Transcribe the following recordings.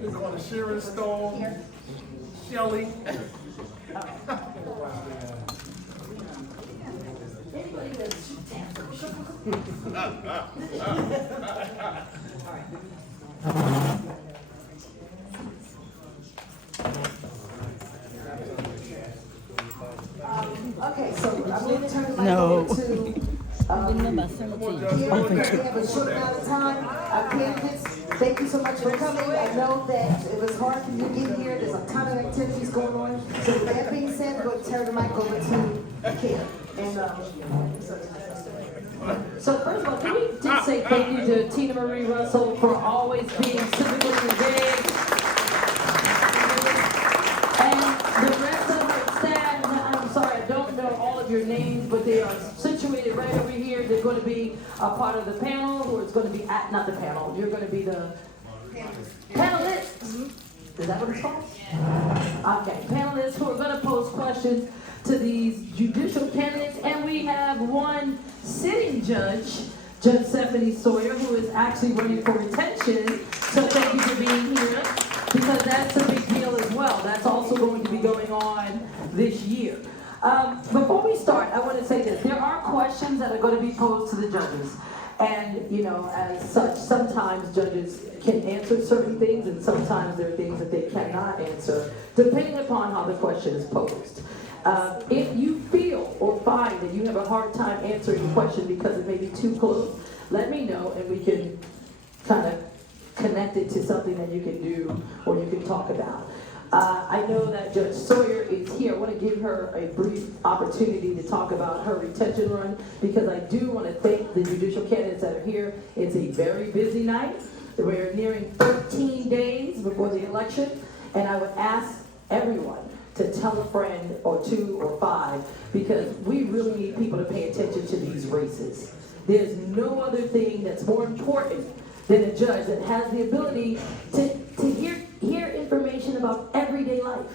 We're going to Sharon Stone, Shelley. Okay, so I'm going to turn the mic over to we have a short amount of time. Our candidates, thank you so much for coming. I know that it was hard for you to get here. There's a ton of activities going on. So with that being said, we're going to turn the mic over to Kim. And so first of all, can we just say thank you to Tina Marie Russell for always being civically engaged, and the rest of her staff. I'm sorry, I don't know all of your names, but they are situated right over here. They're going to be a part of the panel, or it's going to be at, not the panel. You're going to be the panelists. Is that what it's called? Okay, panelists who are going to pose questions to these judicial candidates, and we have one sitting judge, Judge Stephanie Sawyer, who is actually running for retention. So thank you for being here, because that's a big deal as well. That's also going to be going on this year. Before we start, I want to say this. There are questions that are going to be posed to the judges. And, you know, as such, sometimes judges can answer certain things, and sometimes there are things that they cannot answer, depending upon how the question is posed. If you feel or find that you have a hard time answering a question because it may be too close, let me know, and we can kind of connect it to something that you can do or you can talk about. I know that Judge Sawyer is here. I want to give her a brief opportunity to talk about her retention run, because I do want to thank the judicial candidates that are here. It's a very busy night. We're nearing 13 days before the election, and I would ask everyone to tell a friend or two or five, because we really need people to pay attention to these races. There's no other thing that's more important than a judge that has the ability to hear information about everyday life.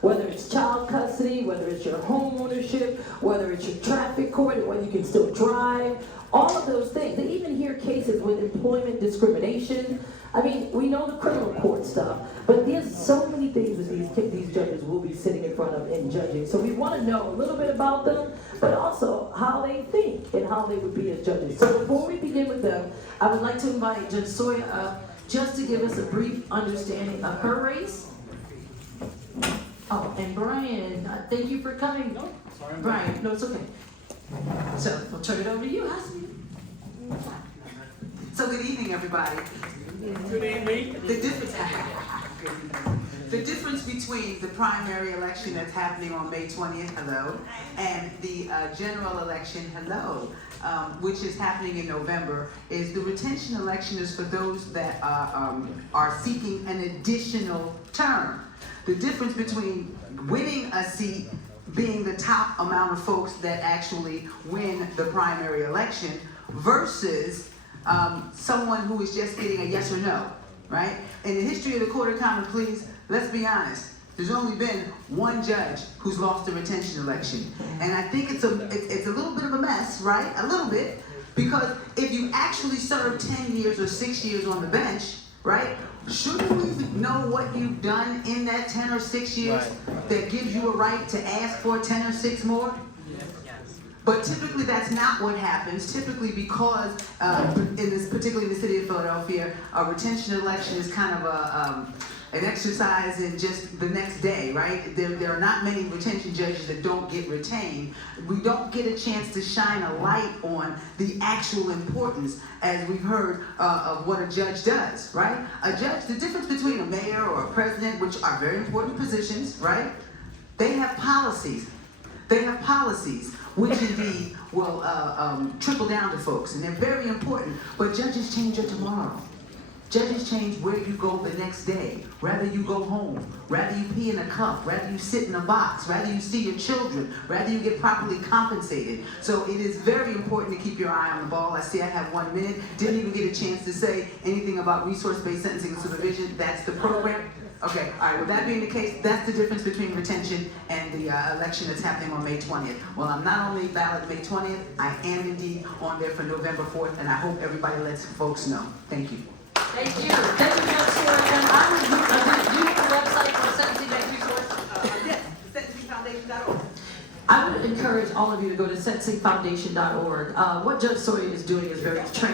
Whether it's child custody, whether it's your home ownership, whether it's your traffic court, and whether you can still drive, all of those things. They even hear cases with employment discrimination. I mean, we know the criminal court stuff, but there's so many things that these judges will be sitting in front of and judging. So we want to know a little bit about them, but also how they think and how they would be as judges. So before we begin with them, I would like to invite Judge Sawyer up just to give us a brief understanding of her race. Oh, and Brian, thank you for coming. No, sorry, Brian, no, it's okay. So we'll turn it over to you. So good evening, everybody. Good evening. The difference between the primary election that's happening on May 20th, hello, and the general election, hello, which is happening in November, is the retention election is for those that are seeking an additional term. The difference between winning a seat, being the top amount of folks that actually win the primary election, versus someone who is just getting a yes or no, right? In the history of the Court of Common Pleas, let's be honest, there's only been one judge who's lost the retention election. And I think it's a little bit of a mess, right? A little bit, because if you actually serve 10 years or 6 years on the bench, right? Shouldn't we know what you've done in that 10 or 6 years that gives you a right to ask for 10 or 6 more? But typically that's not what happens. Typically, because particularly in the city of Philadelphia, a retention election is kind of an exercise in just the next day, right? There are not many retention judges that don't get retained. We don't get a chance to shine a light on the actual importance, as we've heard, of what a judge does, right? A judge, the difference between a mayor or a president, which are very important positions, right? They have policies. They have policies which indeed will trickle down to folks, and they're very important. But judges change it tomorrow. Judges change where you go the next day. Rather you go home, rather you pee in a cup, rather you sit in a box, rather you see your children, rather you get properly compensated. So it is very important to keep your eye on the ball. I see I have 1 minute. Didn't even get a chance to say anything about resource-based sentencing and supervision. That's the program. Okay, all right, with that being the case, that's the difference between retention and the election that's happening on May 20th. Well, I'm not only valid May 20th, I am indeed on there for November 4th, and I hope everybody lets folks know. Thank you. Thank you. Thank you, Judge Story. And I would, do you have a website for Sentencing Next Resource? Yes, sentencingfoundation.org. I would encourage all of you to go to sentencingfoundation.org. What Judge Sawyer is doing is very It's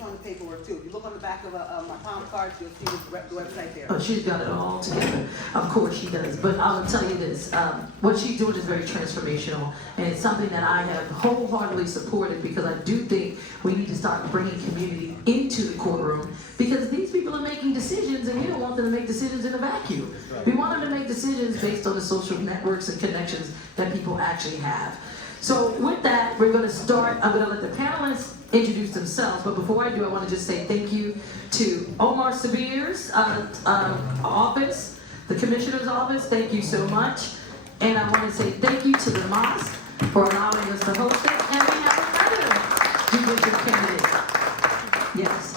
on the paperwork too. If you look on the back of my palm cards, you'll see the website there. Oh, she's got it all together. Of course she does. But I will tell you this, what she's doing is very transformational, and it's something that I have wholeheartedly supported because I do think we need to start bringing community into the courtroom because these people are making decisions and we don't want them to make decisions in a vacuum. We want them to make decisions based on the social networks and connections that people actually have. So with that, we're going to start. I'm going to let the panelists introduce themselves, but before I do, I want to just say thank you to Omar Sabir's office, the Commissioner's office. Thank you so much. And I want to say thank you to the Mosque for allowing us to host it. And we have another judicial candidate. Yes.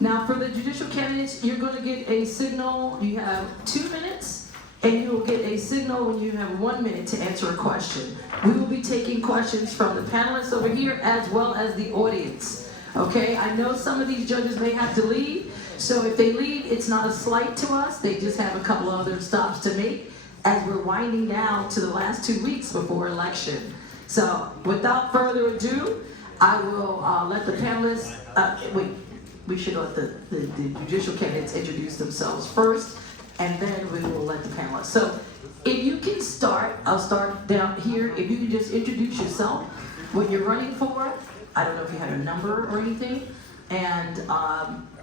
Now for the judicial candidates, you're going to get a signal. You have 2 minutes. And you will get a signal when you have 1 minute to answer a question. We will be taking questions from the panelists over here as well as the audience. Okay, I know some of these judges may have to leave, so if they leave, it's not a slight to us. They just have a couple other stops to make as we're winding down to the last 2 weeks before election. So without further ado, I will let the panelists, we should let the judicial candidates introduce themselves first, and then we will let the panelists. So if you can start, I'll start down here. If you can just introduce yourself, what you're running for. I don't know if you had a number or anything, and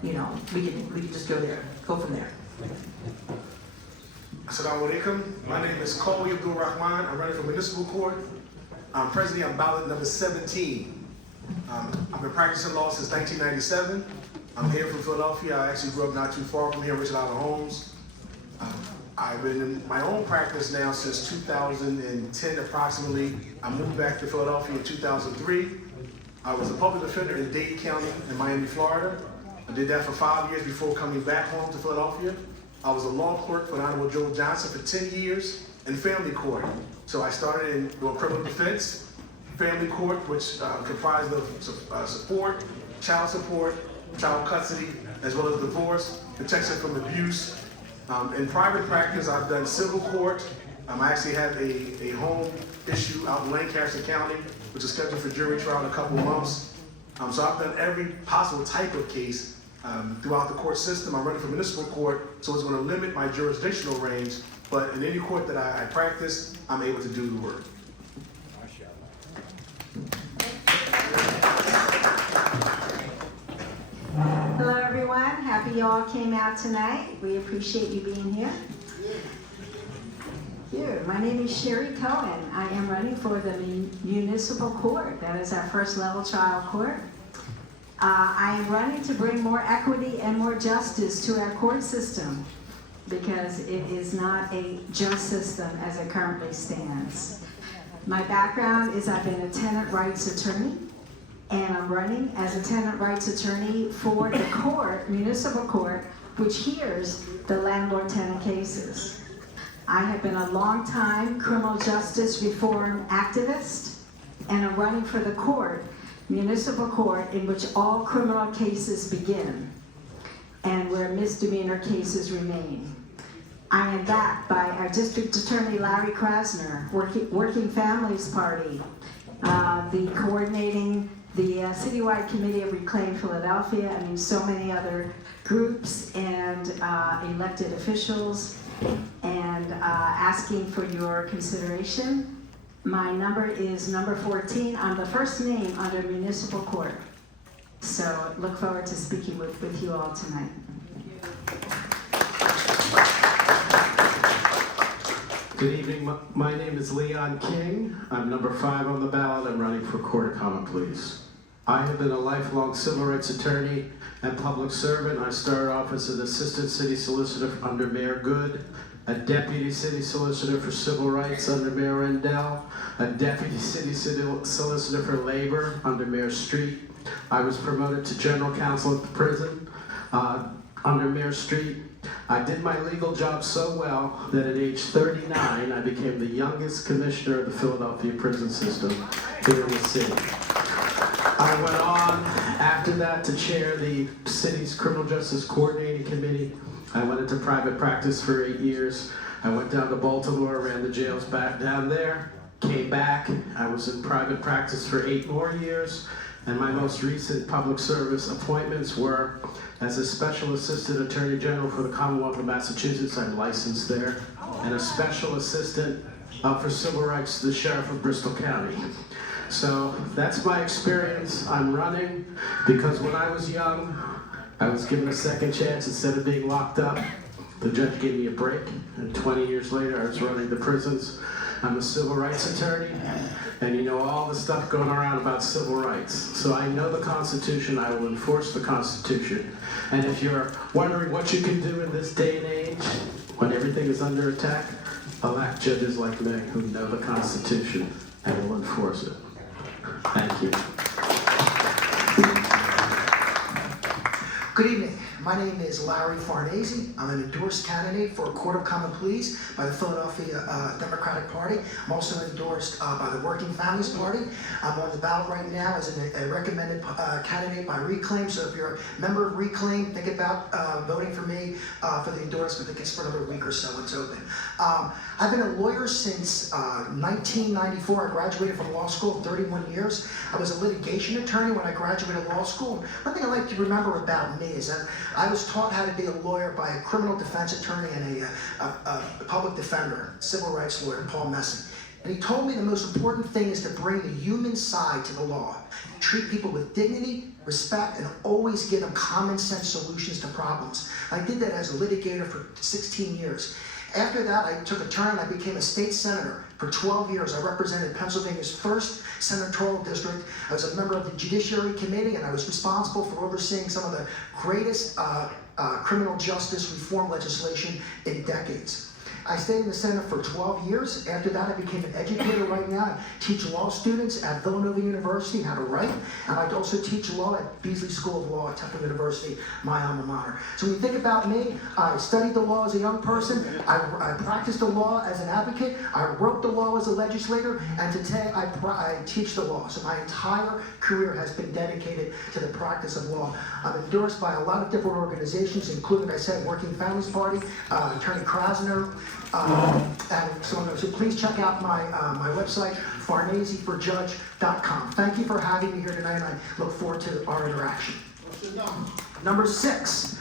you know, we can just go there, go from there. Assalamu alaikum. My name is Kowi Abdul Rahman. I'm running for municipal court. I'm presently on ballot number 17. I've been practicing law since 1997. I'm here from Philadelphia. I actually grew up not too far from here, Richard Island Homes. I've been in my own practice now since 2010 approximately. I moved back to Philadelphia in 2003. I was a public defender in Dade County in Miami, Florida. I did that for 5 years before coming back home to Philadelphia. I was a law clerk for the Honorable Joe Johnson for 10 years in family court. So I started in criminal defense, family court, which comprised of support, child custody, as well as divorce, protection from abuse. In private practice, I've done civil court. I actually had a home issue out in Lancaster County, which is scheduled for jury trial in a couple of months. So I've done every possible type of case throughout the court system. I'm running for municipal court, so it's going to limit my jurisdictional range. But in any court that I practice, I'm able to do the work. Hello everyone, happy you all came out tonight. We appreciate you being here. My name is Sherry Cohen. I am running for the municipal court. That is our first level trial court. I am running to bring more equity and more justice to our court system because it is not a just system as it currently stands. My background is I've been a tenant rights attorney, and I'm running as a tenant rights attorney for the court, municipal court, which hears the landlord-tenant cases. I have been a long-time criminal justice reform activist, and I'm running for the court, municipal court, in which all criminal cases begin, and where misdemeanor cases remain. I am backed by our district attorney, Larry Krasner, Working Families Party, the coordinating the Citywide Committee of Reclaim Philadelphia, I mean so many other groups and elected officials, and asking for your consideration. My number is number 14. I'm the first name under municipal court. So look forward to speaking with you all tonight. Good evening, my name is Leon King. I'm number 5 on the ballot. I'm running for Court of Common Pleas. I have been a lifelong civil rights attorney and public servant. I started off as an assistant city solicitor under Mayor Good, a deputy city solicitor for civil rights under Mayor Rendell, a deputy city solicitor for labor under Mayor Street. I was promoted to general counsel at the prison under Mayor Street. I did my legal job so well that at age 39, I became the youngest commissioner of the Philadelphia prison system here in the city. I went on after that to chair the city's Criminal Justice Coordinating Committee. I went into private practice for 8 years. I went down to Baltimore, ran the jails back down there, came back. I was in private practice for 8 more years, and my most recent public service appointments were as a Special Assistant Attorney General for the Commonwealth of Massachusetts. I'm licensed there, and a Special Assistant for Civil Rights to the Sheriff of Bristol County. So that's my experience. I'm running because when I was young, I was given a second chance instead of being locked up. The judge gave me a break, and 20 years later, I was running the prisons. I'm a civil rights attorney, and you know all the stuff going around about civil rights. So I know the Constitution, I will enforce the Constitution. And if you're wondering what you can do in this day and age, when everything is under attack, elect judges like me who know the Constitution and will enforce it. Thank you. Good evening. My name is Larry Farnese. I'm an endorsed candidate for Court of Common Pleas by the Philadelphia Democratic Party. I'm also endorsed by the Working Families Party. I'm on the ballot right now as a recommended candidate by Reclaim. So if you're a member of Reclaim, think about voting for me for the endorsement. I think it's for another week or so. It's open. I've been a lawyer since 1994. I graduated from law school, 31 years. I was a litigation attorney when I graduated law school. One thing I like to remember about me is that I was taught how to be a lawyer by a criminal defense attorney and a public defender, civil rights lawyer, Paul Messing. And he told me the most important thing is to bring the human side to the law. Treat people with dignity, respect, and always give them common sense solutions to problems. I did that as a litigator for 16 years. After that, I took a turn and I became a state senator. For 12 years, I represented Pennsylvania's 1st senatorial district. I was a member of the Judiciary Committee, and I was responsible for overseeing some of the greatest criminal justice reform legislation in decades. I stayed in the Senate for 12 years. After that, I became an educator right now. I teach law students at Villanova University how to write, and I also teach law at Beasley School of Law at Temple University, my alma mater. So when you think about me, I studied the law as a young person, I practiced the law as an advocate, I wrote the law as a legislator, and today I teach the law. So my entire career has been dedicated to the practice of law. I'm endorsed by a lot of different organizations, including, like I said, Working Families Party, Attorney Krasner, and so on. So please check out my website, farneseforjudge.com. Thank you for having me here tonight, and I look forward to our interaction. Number six.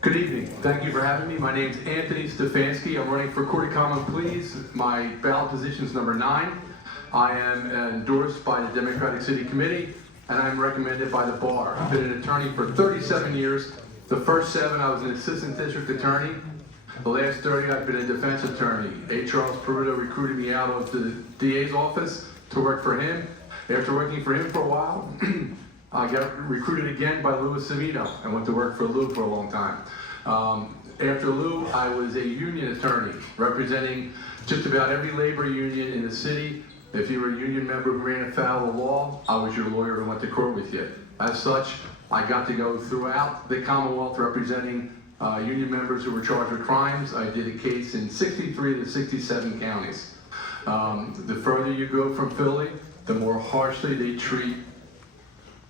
Good evening. Thank you for having me. My name is Anthony Stefanski. I'm running for Court of Common Pleas. My ballot position is number 9. I am endorsed by the Democratic City Committee, and I'm recommended by the bar. I've been an attorney for 37 years. The first 7, I was an assistant district attorney. The last 30, I've been a defense attorney. A. Charles Peruto recruited me out of the DA's office to work for him. After working for him for a while, I got recruited again by Louis Savino. I went to work for Lou for a long time. After Lou, I was a union attorney representing just about every labor union in the city. If you were a union member who ran afoul of law, I was your lawyer who went to court with you. As such, I got to go throughout the Commonwealth representing union members who were charged with crimes. I did a case in 63 to 67 counties. The further you go from Philly, the more harshly they treat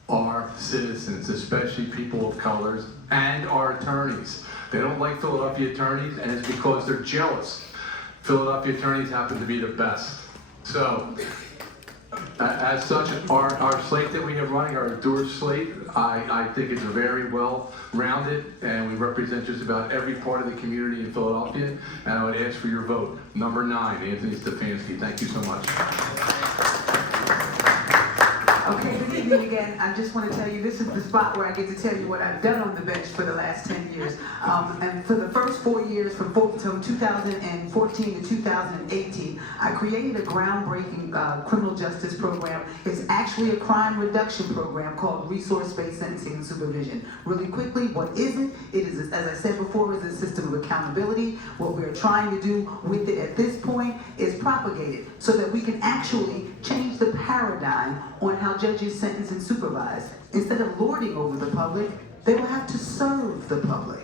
our citizens, especially people of colors, and our attorneys. They don't like Philadelphia attorneys, and it's because they're jealous. Philadelphia attorneys happen to be the best. So, as such, our slate that we have running, our endorsed slate, I think it's very well rounded, and we represent just about every part of the community in Philadelphia, and I would ask for your vote. Number 9, Anthony Stefanski. Thank you so much. Okay, good evening again. I just want to tell you, this is the spot where I get to tell you what I've done on the bench for the last 10 years. And for the first 4 years, from 2014 to 2018, I created a groundbreaking criminal justice program. It's actually a crime reduction program called Resource-Based Sentencing and Supervision. Really quickly, what is it? It is, as I said before, is a system of accountability. What we're trying to do with it at this point is propagate it so that we can actually change the paradigm on how judges sentence and supervise. Instead of lording over the public, they will have to serve the public.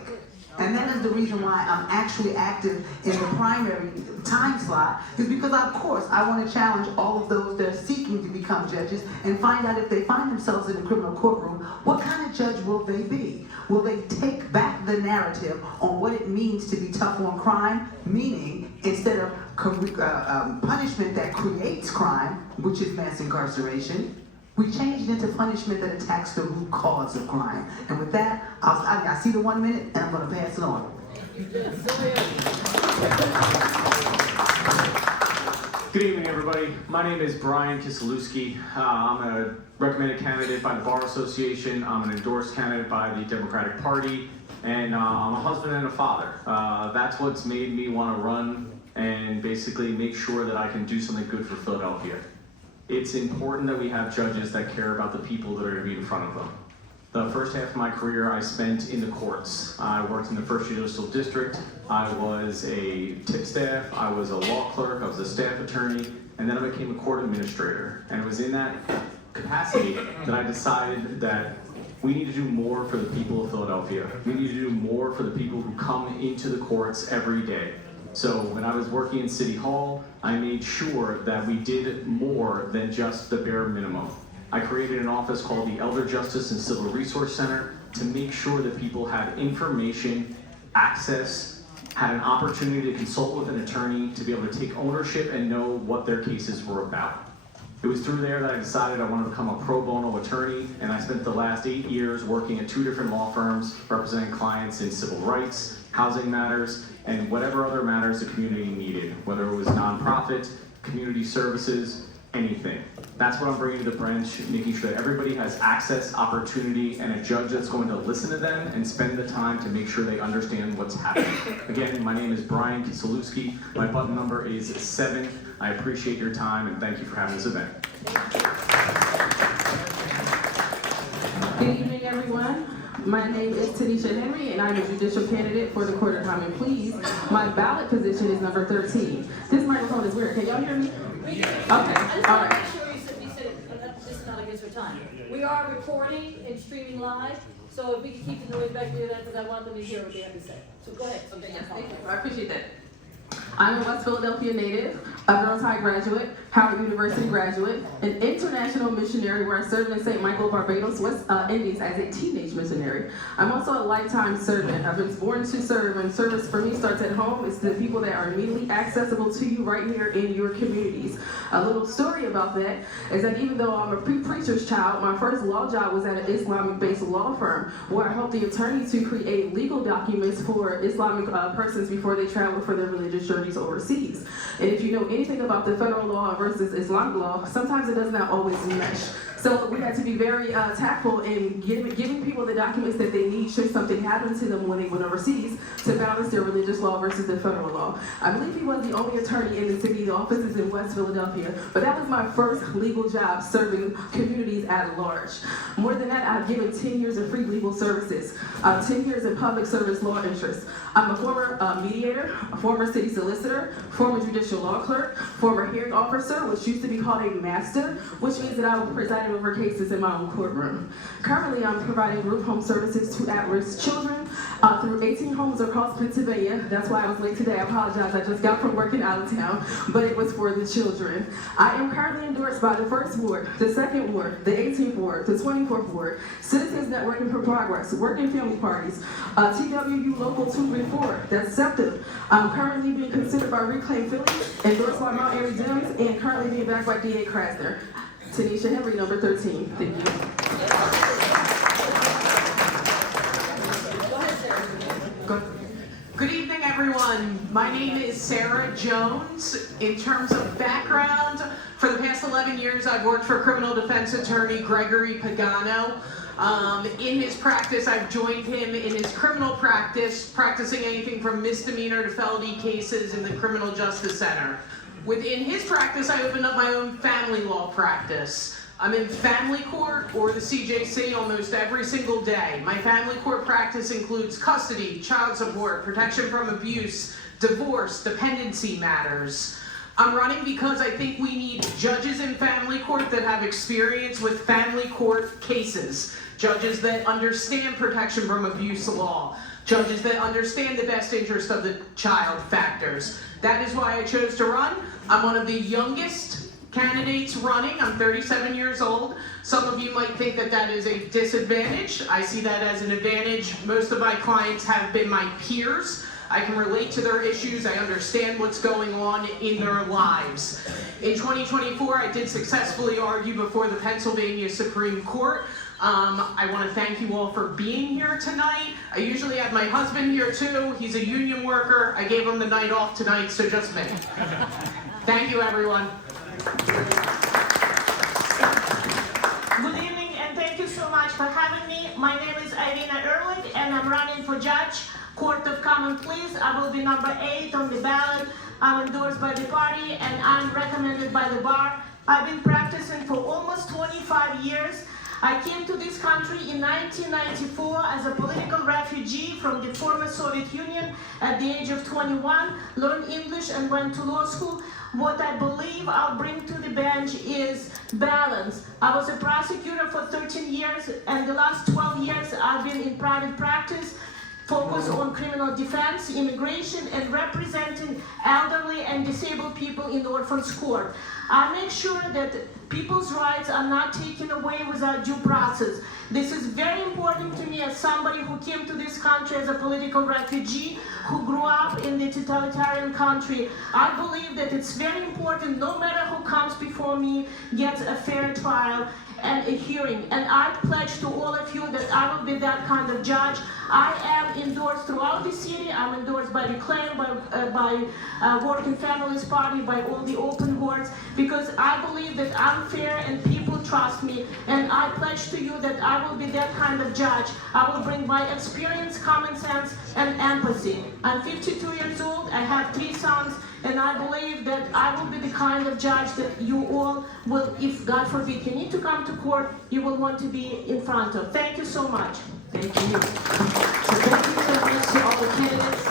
And that is the reason why I'm actually active in the primary time slot, is because of course I want to challenge all of those that are seeking to become judges and find out if they find themselves in a criminal courtroom, what kind of judge will they be? Will they take back the narrative on what it means to be tough on crime, meaning instead of punishment that creates crime, which is mass incarceration, we changed into punishment that attacks the root cause of crime. And with that, I see the 1 minute, and I'm going to pass it on. Good evening, everybody. My name is Brian Kiselewski. I'm a recommended candidate by the Bar Association. I'm an endorsed candidate by the Democratic Party, and I'm a husband and a father. That's what's made me want to run and basically make sure that I can do something good for Philadelphia. It's important that we have judges that care about the people that are going to be in front of them. The first half of my career I spent in the courts. I worked in the First Judicial District. I was a tip staff, I was a law clerk, I was a staff attorney, and then I became a court administrator. And it was in that capacity that I decided that we need to do more for the people of Philadelphia. We need to do more for the people who come into the courts every day. So when I was working in City Hall, I made sure that we did more than just the bare minimum. I created an office called the Elder Justice and Civil Resource Center to make sure that people had information, access, had an opportunity to consult with an attorney, to be able to take ownership and know what their cases were about. It was through there that I decided I wanted to become a pro bono attorney, and I spent the last 8 years working at 2 different law firms representing clients in civil rights, housing matters, and whatever other matters the community needed, whether it was nonprofit, community services, anything. That's what I'm bringing to the branch, making sure that everybody has access, opportunity, and a judge that's going to listen to them and spend the time to make sure they understand what's happening. Again, my name is Brian Kiselewski. My button number is 7. I appreciate your time, and thank you for having this event. Good evening, everyone. My name is Tanisha Henry, and I'm a judicial candidate for the Court of Common Pleas. My ballot position is number 13. This microphone is weird. Can y'all hear me? Okay, all right. Make sure you said it, this is not against your time. We are recording and streaming live, so if we can keep the noise back there, because I want them to hear what they have to say. So go ahead. Okay, yes, thank you. I appreciate that. I'm a West Philadelphia native, a Girls High graduate, Howard University graduate, an international missionary where I served in St. Michael, Barbados, West Indies as a teenage missionary. I'm also a lifetime servant. I've been born to serve, and service for me starts at home. It's the people that are immediately accessible to you right here in your communities. A little story about that is that even though I'm a preacher's child, my first law job was at an Islamic-based law firm where I helped the attorney to create legal documents for Islamic persons before they travel for their religious journeys overseas. And if you know anything about the federal law versus Islamic law, sometimes it does not always mesh. So we had to be very tactful in giving people the documents that they need should something happen to them when they went overseas to balance their religious law versus the federal law. I believe he was the only attorney in the city. The office is in West Philadelphia. But that was my first legal job serving communities at large. More than that, I've given 10 years of free legal services, 10 years in public service law interest. I'm a former mediator, a former city solicitor, former judicial law clerk, former hearing officer, which used to be called a master, which means that I presided over cases in my own courtroom. Currently, I'm providing group home services to at-risk children through 18 homes across Pennsylvania. That's why I was late today. I apologize. I just got from working out of town, but it was for the children. I am currently endorsed by the 1st Ward, the 2nd Ward, the 18th Ward, the 24th Ward, Citizens Networking for Progress, Working Family Parties, TWU Local 234, that's SEPTA. I'm currently being considered by Reclaim Philly, endorsed by Mount Airy Dems, and currently being backed by D.A. Krasner. Tanisha Henry, number 13. Thank you. Good evening, everyone. My name is Sarah Jones. In terms of background, for the past 11 years, I've worked for criminal defense attorney Gregory Pagano. In his practice, I've joined him in his criminal practice, practicing anything from misdemeanor to felony cases in the Criminal Justice Center. Within his practice, I opened up my own family law practice. I'm in family court or the CJC almost every single day. My family court practice includes custody, child support, protection from abuse, divorce, dependency matters. I'm running because I think we need judges in family court that have experience with family court cases, judges that understand protection from abuse law, judges that understand the best interest of the child factors. That is why I chose to run. I'm one of the youngest candidates running. I'm 37 years old. Some of you might think that that is a disadvantage. I see that as an advantage. Most of my clients have been my peers. I can relate to their issues. I understand what's going on in their lives. In 2024, I did successfully argue before the Pennsylvania Supreme Court. I want to thank you all for being here tonight. I usually have my husband here too. He's a union worker. I gave him the night off tonight, so just me. Thank you, everyone. Good evening, and thank you so much for having me. My name is Irina Erlich, and I'm running for Judge, Court of Common Pleas. I will be number 8 on the ballot. I'm endorsed by the party, and I'm recommended by the bar. I've been practicing for almost 25 years. I came to this country in 1994 as a political refugee from the former Soviet Union at the age of 21, learned English and went to law school. What I believe I'll bring to the bench is balance. I was a prosecutor for 13 years, and the last 12 years I've been in private practice, focused on criminal defense, immigration, and representing elderly and disabled people in the orphans court. I make sure that people's rights are not taken away without due process. This is very important to me as somebody who came to this country as a political refugee, who grew up in the totalitarian country. I believe that it's very important, no matter who comes before me, gets a fair trial and a hearing. And I pledge to all of you that I will be that kind of judge. I am endorsed throughout the city. I'm endorsed by the Klan, by Working Families Party, by all the open wards, because I believe that I'm fair and people trust me. And I pledge to you that I will be that kind of judge. I will bring my experience, common sense, and empathy. I'm 52 years old. I have 3 sons. And I believe that I will be the kind of judge that you all will, if God forbid you need to come to court, you will want to be in front of. Thank you so much. Thank you. So thank you so much to all the candidates.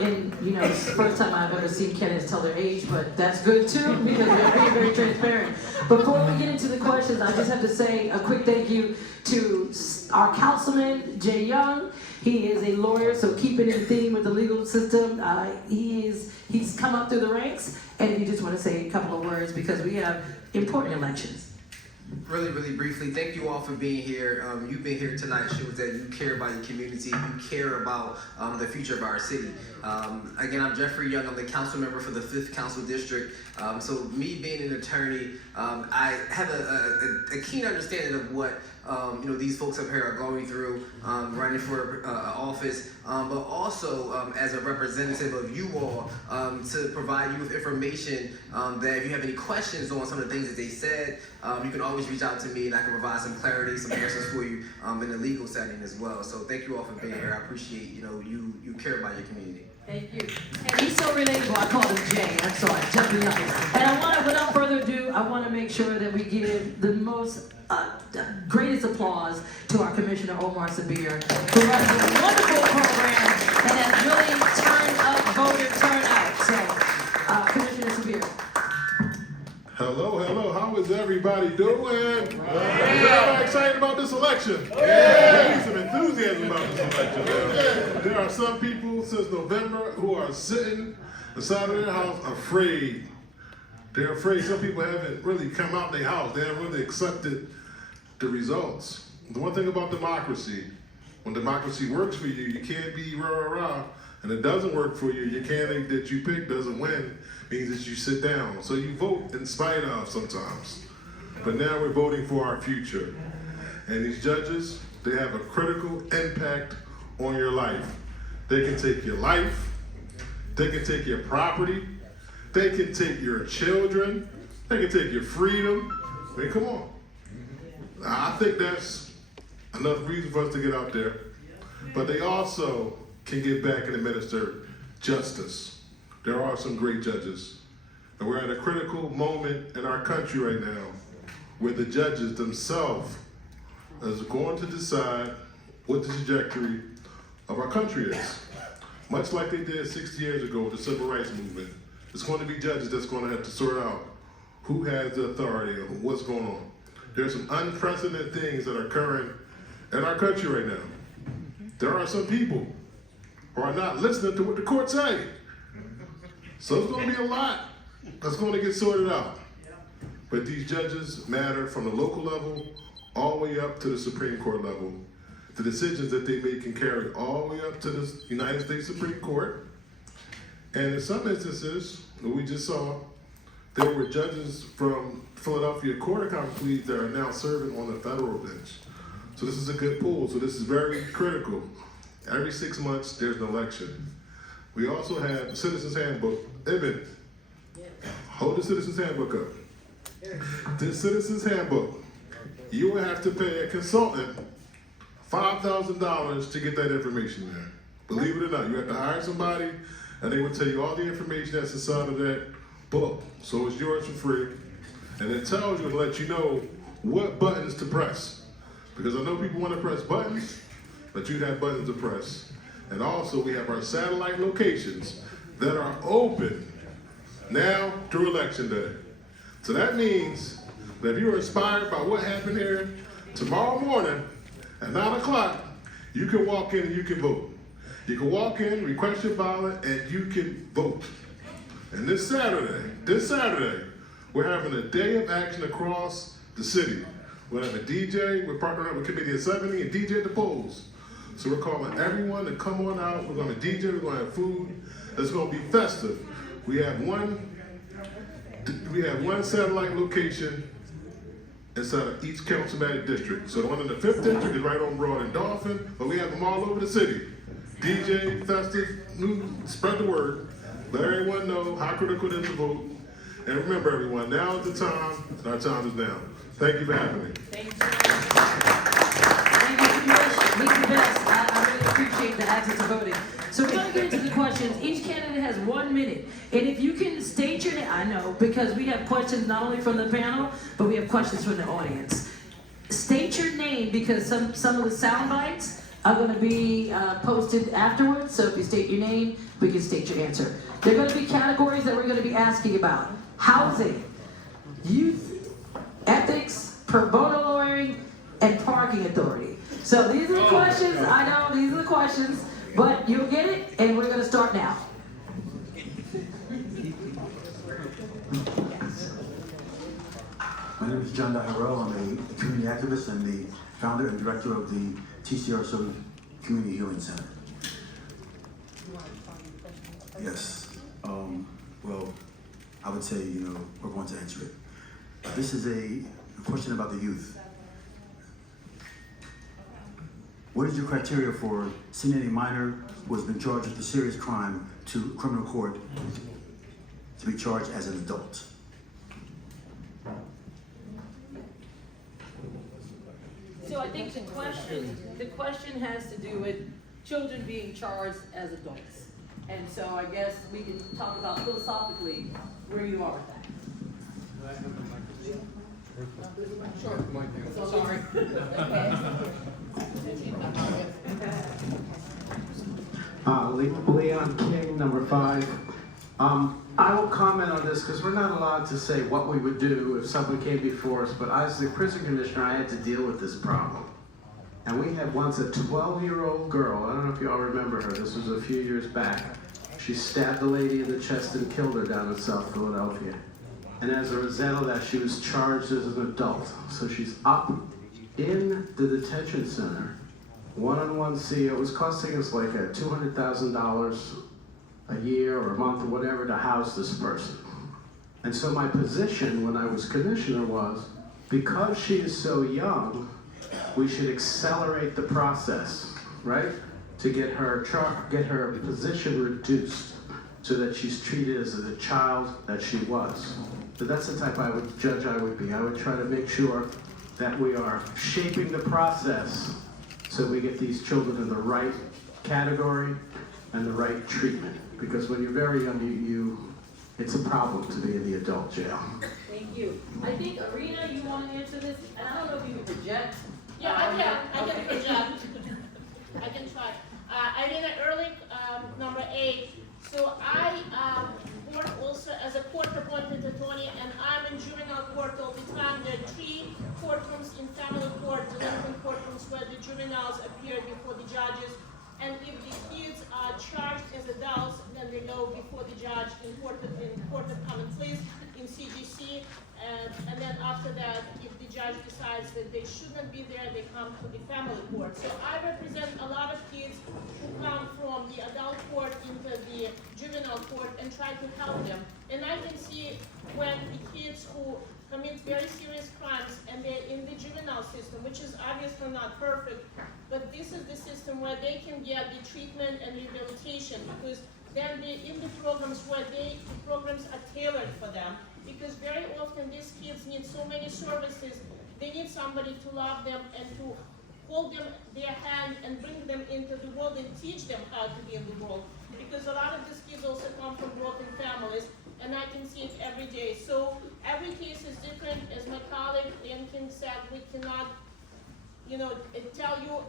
And you know, it's the first time I've ever seen candidates tell their age, but that's good too, because they're being very transparent. Before we get into the questions, I just have to say a quick thank you to our councilman, Jay Young. He is a lawyer, so keeping in theme with the legal system. He's come up through the ranks, and if you just want to say a couple of words, because we have important elections. Really, really briefly, thank you all for being here. You've been here tonight shows that you care about your community, you care about the future of our city. Again, I'm Jeffrey Young, I'm the council member for the 5th Council District. So me being an attorney, I have a keen understanding of what these folks up here are going through, running for office, but also as a representative of you all, to provide you with information that if you have any questions on some of the things that they said, you can always reach out to me and I can provide some clarity, some answers for you in a legal setting as well. So thank you all for being here. I appreciate you care about your community. Thank you. And he's so relatable, I call him Jay. I'm sorry, jumping up. And I want to, without further ado, I want to make sure that we give the most greatest applause to our Commissioner Omar Sabir, who runs a wonderful program and has really turned up voter turnout. So, Commissioner Sabir. Hello, how is everybody doing? Is everybody excited about this election? Yeah. Need some enthusiasm about this election. There are some people since November who are sitting inside of their house afraid. They're afraid. Some people haven't really come out their house. They haven't really accepted the results. The one thing about democracy, when democracy works for you, you can't be rah-rah-rah. And it doesn't work for you, your candidate that you pick doesn't win, means that you sit down. So you vote in spite of sometimes. But now we're voting for our future. And these judges, they have a critical impact on your life. They can take your life, they can take your property, they can take your children, they can take your freedom. I mean, come on. I think that's enough reason for us to get out there. But they also can get back and administer justice. There are some great judges. And we're at a critical moment in our country right now where the judges themselves is going to decide what the trajectory of our country is. Much like they did 60 years ago with the Civil Rights Movement. It's going to be judges that's going to have to sort out who has the authority and what's going on. There's some unprecedented things that are occurring in our country right now. There are some people who are not listening to what the court say. So it's going to be a lot that's going to get sorted out. But these judges matter from the local level all the way up to the Supreme Court level. The decisions that they make can carry all the way up to the United States Supreme Court. And in some instances, that we just saw, there were judges from Philadelphia Court of Common Pleas that are now serving on the federal bench. So this is a good pool. So this is very critical. Every 6 months, there's an election. We also have the Citizens Handbook. Eben, hold the Citizens Handbook up. This Citizens Handbook, you will have to pay a consultant $5,000 to get that information there. Believe it or not, you have to hire somebody and they will tell you all the information that's inside of that book. So it's yours for free. And it tells you and lets you know what buttons to press. Because I know people want to press buttons, but you have buttons to press. And also we have our satellite locations that are open now through Election Day. So that means that if you're inspired by what happened here, tomorrow morning at 9 o'clock, you can walk in and you can vote. You can walk in, request your ballot, and you can vote. And this Saturday, we're having a day of action across the city. We'll have a DJ, we're partnering up with Committee of 70 and DJ at the polls. So we're calling everyone to come on out. We're going to DJ, we're going to have food. It's going to be festive. We have one satellite location inside of each councilman district. So the one in the 5th district is right on Broad and Dolphin, but we have them all over the city. DJ, festive, spread the word. Let everyone know how critical it is to vote. And remember everyone, now is the time, and our time is now. Thank you for having me. Thank you. Thank you so much. Meet the best. I really appreciate the access to voting. So we're going to get into the questions. Each candidate has 1 minute. And if you can state your name, I know, because we have questions not only from the panel, but we have questions from the audience. State your name because some of the sound bites are going to be posted afterwards. So if you state your name, we can state your answer. There are going to be categories that we're going to be asking about. Housing, youth, ethics, pro bono lawyering, and parking authority. So these are the questions. I know these are the questions, but you'll get it, and we're going to start now. My name is John Dahiro. I'm a community activist and the founder and director of the TCRSO Community Healing Center. Yes. Well, I would say, we're going to answer it. This is a question about the youth. What is your criteria for sending a minor who has been charged with a serious crime to criminal court to be charged as an adult? So I think the question has to do with children being charged as adults. And so I guess we can talk about philosophically where you are with that. Sure. So sorry. Leon King, number 5. I will comment on this because we're not allowed to say what we would do if someone came before us, but as the prison commissioner, I had to deal with this problem. And we had once a 12-year-old girl, I don't know if you all remember her, this was a few years back. She stabbed a lady in the chest and killed her down in South Philadelphia. And as a result of that, she was charged as an adult. So she's up in the detention center, one-on-one CO. It was costing us like $200,000 a year or a month or whatever to house this person. And so my position when I was commissioner was, because she is so young, we should accelerate the process, right? To get her position reduced so that she's treated as the child that she was. So that's the type I would judge I would be. I would try to make sure that we are shaping the process so we get these children in the right category and the right treatment. Because when you're very young, it's a problem to be in the adult jail. Thank you. I think, Arena, you want to answer this? And I don't know if you can project. Yeah, I can project. I can try. Irina Ehrlich, number 8. So I work also as a court-appointed attorney California, and I'm in juvenile court all the time. There are 3 courtrooms in family court, delinquent courtrooms, where the juveniles appear before the judges. And if the kids are charged as adults, then they go before the judge in court of common pleas, in CGC, and then after that, if the judge decides that they shouldn't be there, they come to the family court. So I represent a lot of kids who come from the adult court into the juvenile court and try to help them. And I can see when the kids who commit very serious crimes and they're in the juvenile system, which is obviously not perfect, but this is the system where they can get the treatment and rehabilitation, because then they're in the programs where the programs are tailored for them. Because very often these kids need so many services, they need somebody to love them and to hold them their hand and bring them into the world and teach them how to be in the world. Because a lot of these kids also come from broken families, and I can see it every day. So every case is different. As my colleague Lincoln said, we cannot, tell you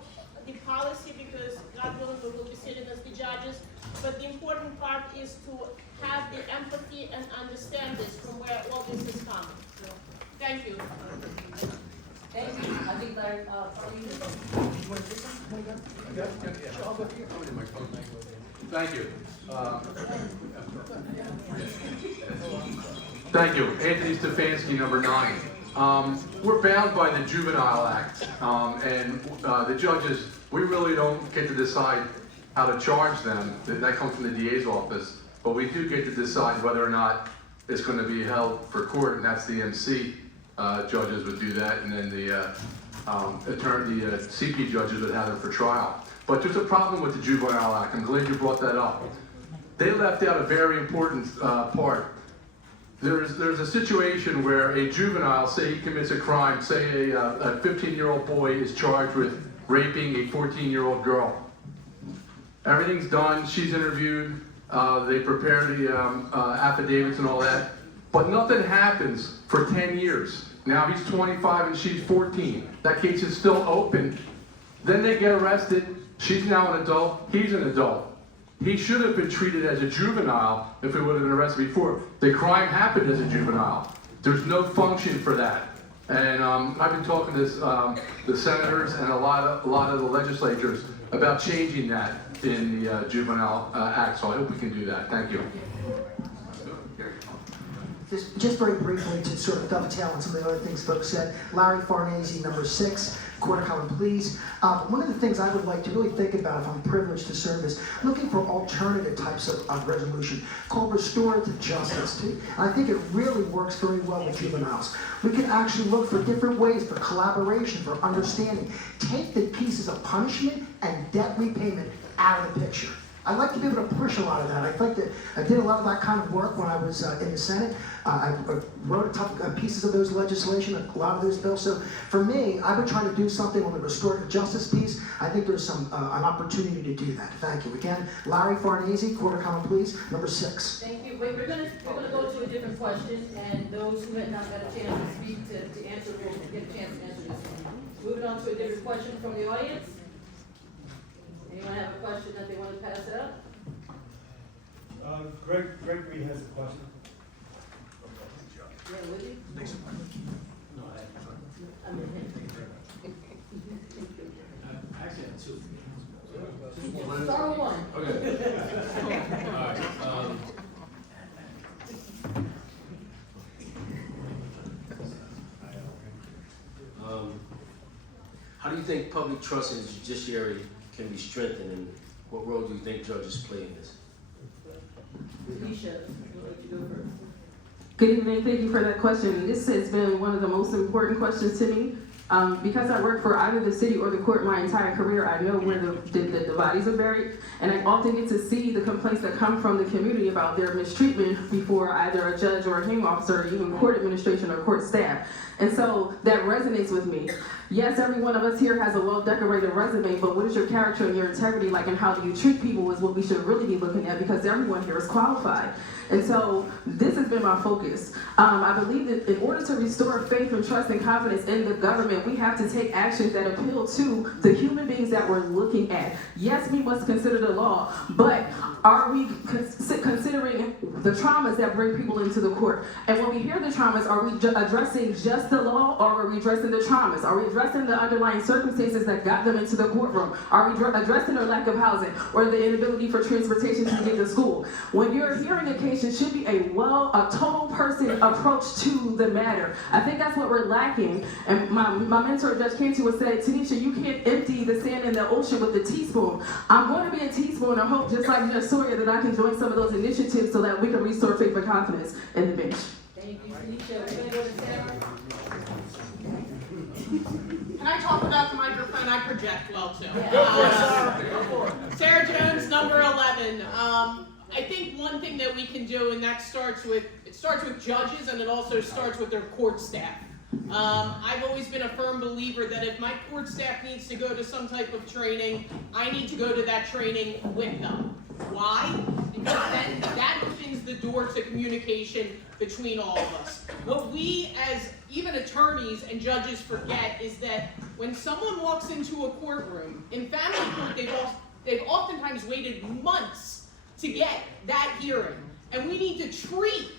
the policy, because God willing we will be sitting as the judges. But the important part is to have the empathy and understand this from where all this is coming. So, thank you. Thank you. I think Larry, Thank you. Thank you. Anthony Stefanski, number 9. We're bound by the Juvenile Act, and the judges, we really don't get to decide how to charge them. That comes from the DA's office, but we do get to decide whether or not it's going to be held for court, and that's the MC judges would do that, and then the CP judges would have them for trial. But there's a problem with the Juvenile Act. I'm glad you brought that up. They left out a very important part. There's a situation where a juvenile, say he commits a crime, say a 15-year-old boy is charged with raping a 14-year-old girl. Everything's done, she's interviewed, they prepare the affidavits and all that, but nothing happens for 10 years. Now he's 25 and she's 14. That case is still open. Then they get arrested, she's now an adult, he's an adult. He should have been treated as a juvenile if he would have been arrested before. The crime happened as a juvenile. There's no function for that. And I've been talking to the senators and a lot of the legislatures about changing that in the Juvenile Act, so I hope we can do that. Thank you. Just very briefly to sort of dovetail on some of the other things folks said. Larry Farnese, number 6, Court of Common Pleas. One of the things I would like to really think about if I'm privileged to serve is looking for alternative types of resolution called restorative justice. And I think it really works very well with juveniles. We can actually look for different ways for collaboration, for understanding. Take the pieces of punishment and debt repayment out of the picture. I'd like to be able to push a lot of that. I did a lot of that kind of work when I was in the Senate. I wrote a couple pieces of those legislation, a lot of those bills. So for me, I've been trying to do something on the restorative justice piece. I think there's an opportunity to do that. Thank you. Again, Larry Farnese, Court of Common Pleas, number 6. Thank you. Wait, we're gonna go to a different question, and those who had not got a chance to speak to answer will get a chance to answer this one. Moving on to a different question from the audience. Anyone have a question that they want to pass it up? Gregory has a question. Yeah, will you? No, I actually have 2. Start with 1. Okay. All right. How do you think public trust in the judiciary can be strengthened, and what role do you think judges play in this? Alicia, we'll let you go first. Good evening, thank you for that question. This has been one of the most important questions to me. Because I worked for either the city or the court my entire career, I know where the bodies are buried, and I often get to see the complaints that come from the community about their mistreatment before either a judge or a hearing officer, or even court administration or court staff. And so that resonates with me. Yes, every one of us here has a well-decorated resume, but what is your character and your integrity like, and how do you treat people is what we should really be looking at, because everyone here is qualified. And so this has been my focus. I believe that in order to restore faith and trust and confidence in the government, and we have to take actions that appeal to the human beings that we're looking at. Yes, we must consider the law, but are we considering the traumas that bring people into the court? And when we hear the traumas, are we addressing just the law, or are we addressing the traumas? Are we addressing the underlying circumstances that got them into the courtroom? Are we addressing their lack of housing or the inability for transportation to get to school? When you're hearing a case, it should be a total person approach to the matter. I think that's what we're lacking. And my mentor, Judge Canty, would say, Tanisha, you can't empty the sand in the ocean with a teaspoon. I'm going to be a teaspoon and hope, just like Judge Sawyer, that I can join some of those initiatives so that we can restore faith and confidence in the bench. Thank you, Tanisha. We're gonna go to Sarah. Can I talk without the microphone? I project well too. Sarah Jones, number 11. I think one thing that we can do, and that starts with judges, and it also starts with their court staff. I've always been a firm believer that if my court staff needs to go to some type of training, I need to go to that training with them. Why? Because then that opens the door to communication between all of us. What we as even attorneys and judges forget is that when someone walks into a courtroom, in family court they've oftentimes waited months to get that hearing. And we need to treat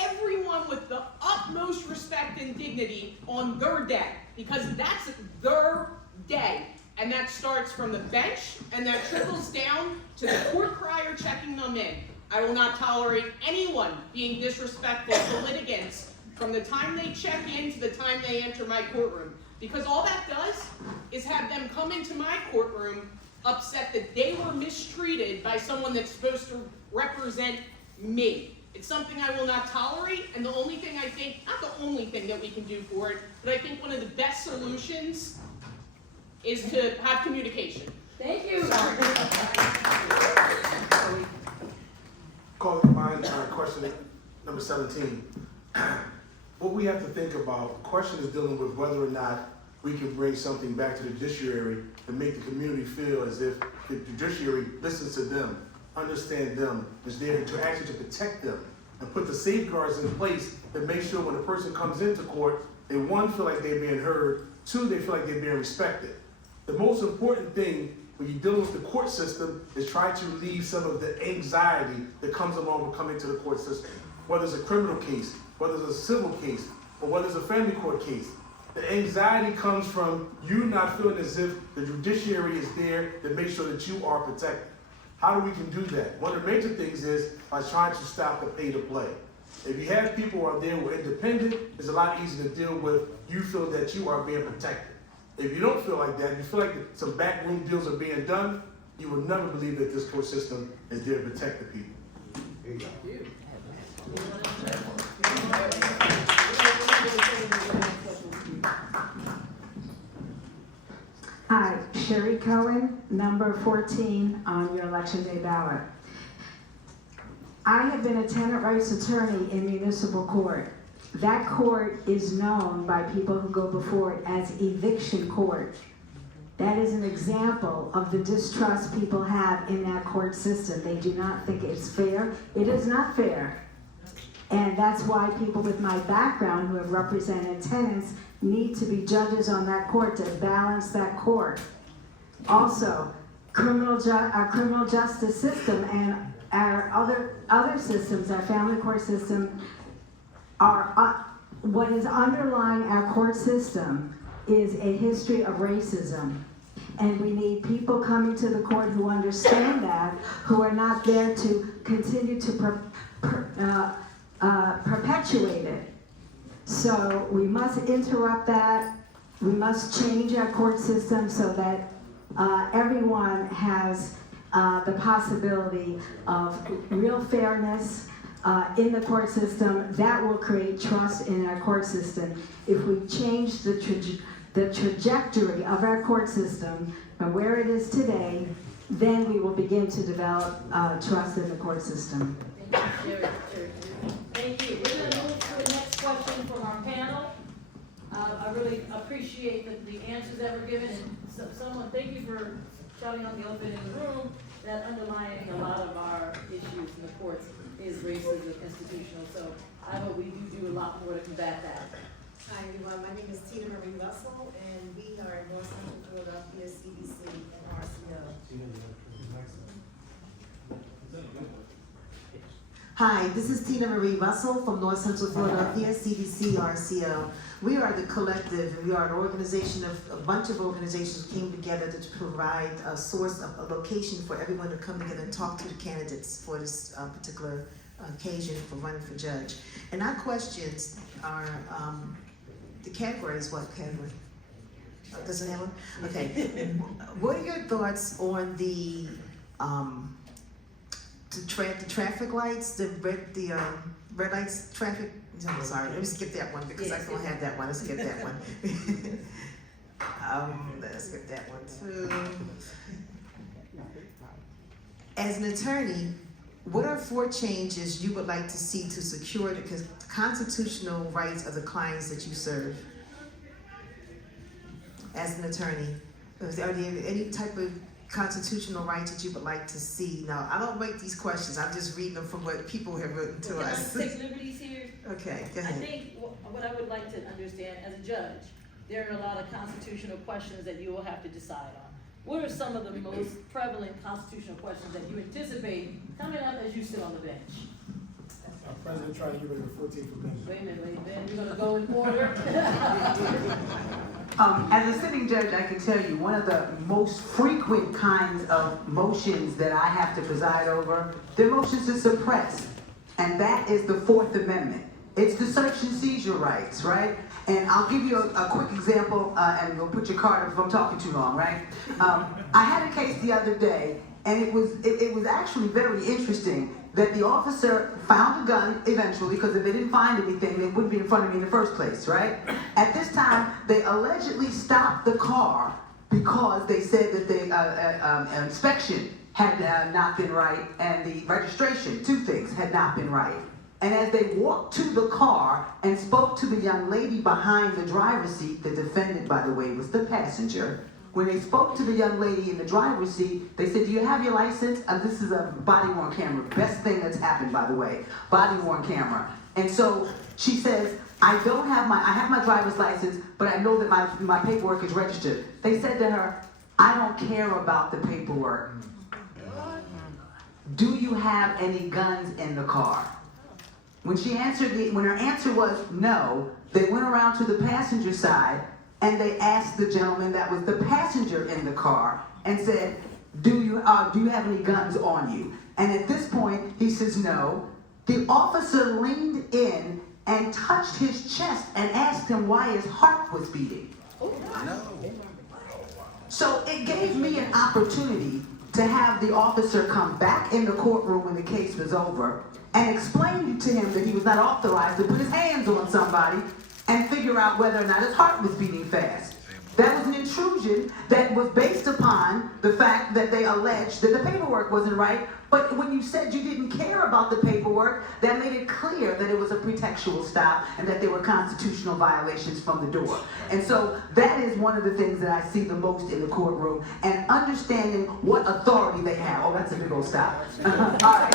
everyone with the utmost respect and dignity on their day, because that's their day. And that starts from the bench, and that trickles down to the court crier checking them in. I will not tolerate anyone being disrespectful to litigants from the time they check in to the time they enter my courtroom. Because all that does is have them come into my courtroom upset that they were mistreated by someone that's supposed to represent me. It's something I will not tolerate, and the only thing I think, not the only thing that we can do for it, but I think one of the best solutions is to have communication. Thank you. Call to mind question number 17. What we have to think about, the question is dealing with whether or not we can bring something back to the judiciary and make the community feel as if the judiciary listens to them, understand them, is there to actually to protect them, and put the safeguards in place that make sure when a person comes into court, they one, feel like they're being heard, two, they feel like they're being respected. The most important thing when you're dealing with the court system is try to relieve some of the anxiety that comes along with coming to the court system. Whether it's a criminal case, whether it's a civil case, or whether it's a family court case. The anxiety comes from you not feeling as if the judiciary is there to make sure that you are protected. How do we can do that? One of the major things is by trying to stop the pay to play. If you have people who are there who are independent, it's a lot easier to deal with. You feel that you are being protected. If you don't feel like that, you feel like some backroom deals are being done, you will never believe that this court system is there to protect the people. There you go. Hi, Sherry Cohen, number 14 on your election day ballot. I have been a tenant rights attorney in municipal court. That court is known by people who go before it as eviction court. That is an example of the distrust people have in that court system. They do not think it's fair. It is not fair. And that's why people with my background who have represented tenants need to be judges on that court to balance that court. Also, our criminal justice system and our other systems, our family court system, are what is underlying our court system is a history of racism. And we need people coming to the court who understand that, who are not there to continue to perpetuate it. So we must interrupt that. We must change our court system so that everyone has the possibility of real fairness in the court system. That will create trust in our court system. If we change the trajectory of our court system from where it is today, then we will begin to develop trust in the court system. Thank you, Sherry. Thank you. We're going to move to the next question from our panel. I really appreciate the answers that were given, and someone, thank you for shouting on the elephant in the room, that underlying a lot of our issues in the courts is racism, institutional, so I hope we do a lot more to combat that. Hi everyone, my name is Tina Marie Russell, and we are in North Central Philadelphia, CDC and RCO. Hi, this is Tina Marie Russell from North Central Philadelphia, CDC, RCO. We are the collective, and we are an organization of a bunch of organizations who came together to provide a source of a location for everyone to come together and talk to the candidates for this particular occasion for running for judge. And our questions are, the category is what category? Doesn't have one? Okay. What are your thoughts on the traffic lights, the red lights traffic? I'm sorry, let me skip that one because I don't have that one. Let's skip that one. Let's skip that one too. As an attorney, what are 4 changes you would like to see to secure the constitutional rights of the clients that you serve? As an attorney, are there any type of constitutional rights that you would like to see? Now, I don't write these questions, I'm just reading them from what people have written to us. Can I take liberties here? Okay, go ahead. I think what I would like to understand as a judge, there are a lot of constitutional questions that you will have to decide on. What are some of the most prevalent constitutional questions that you anticipate coming up as you sit on the bench? President trying to get rid of 14th Amendment. Wait a minute, Ben, you're gonna go in order? As a sitting judge, I can tell you, one of the most frequent kinds of motions that I have to preside over, they're motions to suppress, and that is the 4th Amendment. It's the search and seizure rights, right? And I'll give you a quick example, and we'll put your card up if I'm talking too long, right? I had a case the other day, and it was actually very interesting that the officer found a gun eventually, because if they didn't find anything, they wouldn't be in front of me in the first place, right? At this time, they allegedly stopped the car because they said that the inspection had not been right, and the registration, 2 things, had not been right. And as they walked to the car and spoke to the young lady behind the driver's seat, the defendant, by the way, was the passenger. When they spoke to the young lady in the driver's seat, they said, "Do you have your license?" This is a body-worn camera. Best thing that's happened, by the way. Body-worn camera. And so she says, I have my driver's license, but I know that my paperwork is registered. They said to her, "I don't care about the paperwork. Do you have any guns in the car?" When her answer was no, they went around to the passenger side and they asked the gentleman that was the passenger in the car and said, do you have any guns on you? And at this point, he says no. The officer leaned in and touched his chest and asked him why his heart was beating. So it gave me an opportunity to have the officer come back in the courtroom when the case was over and explain to him that he was not authorized to put his hands on somebody and figure out whether or not his heart was beating fast. That was an intrusion that was based upon the fact that they alleged that the paperwork wasn't right, but when you said you didn't care about the paperwork, that made it clear that it was a pretextual stop and that there were constitutional violations from the door. And so that is one of the things that I see the most in the courtroom, and understanding what authority they have. Oh, that's a big old stop. All right.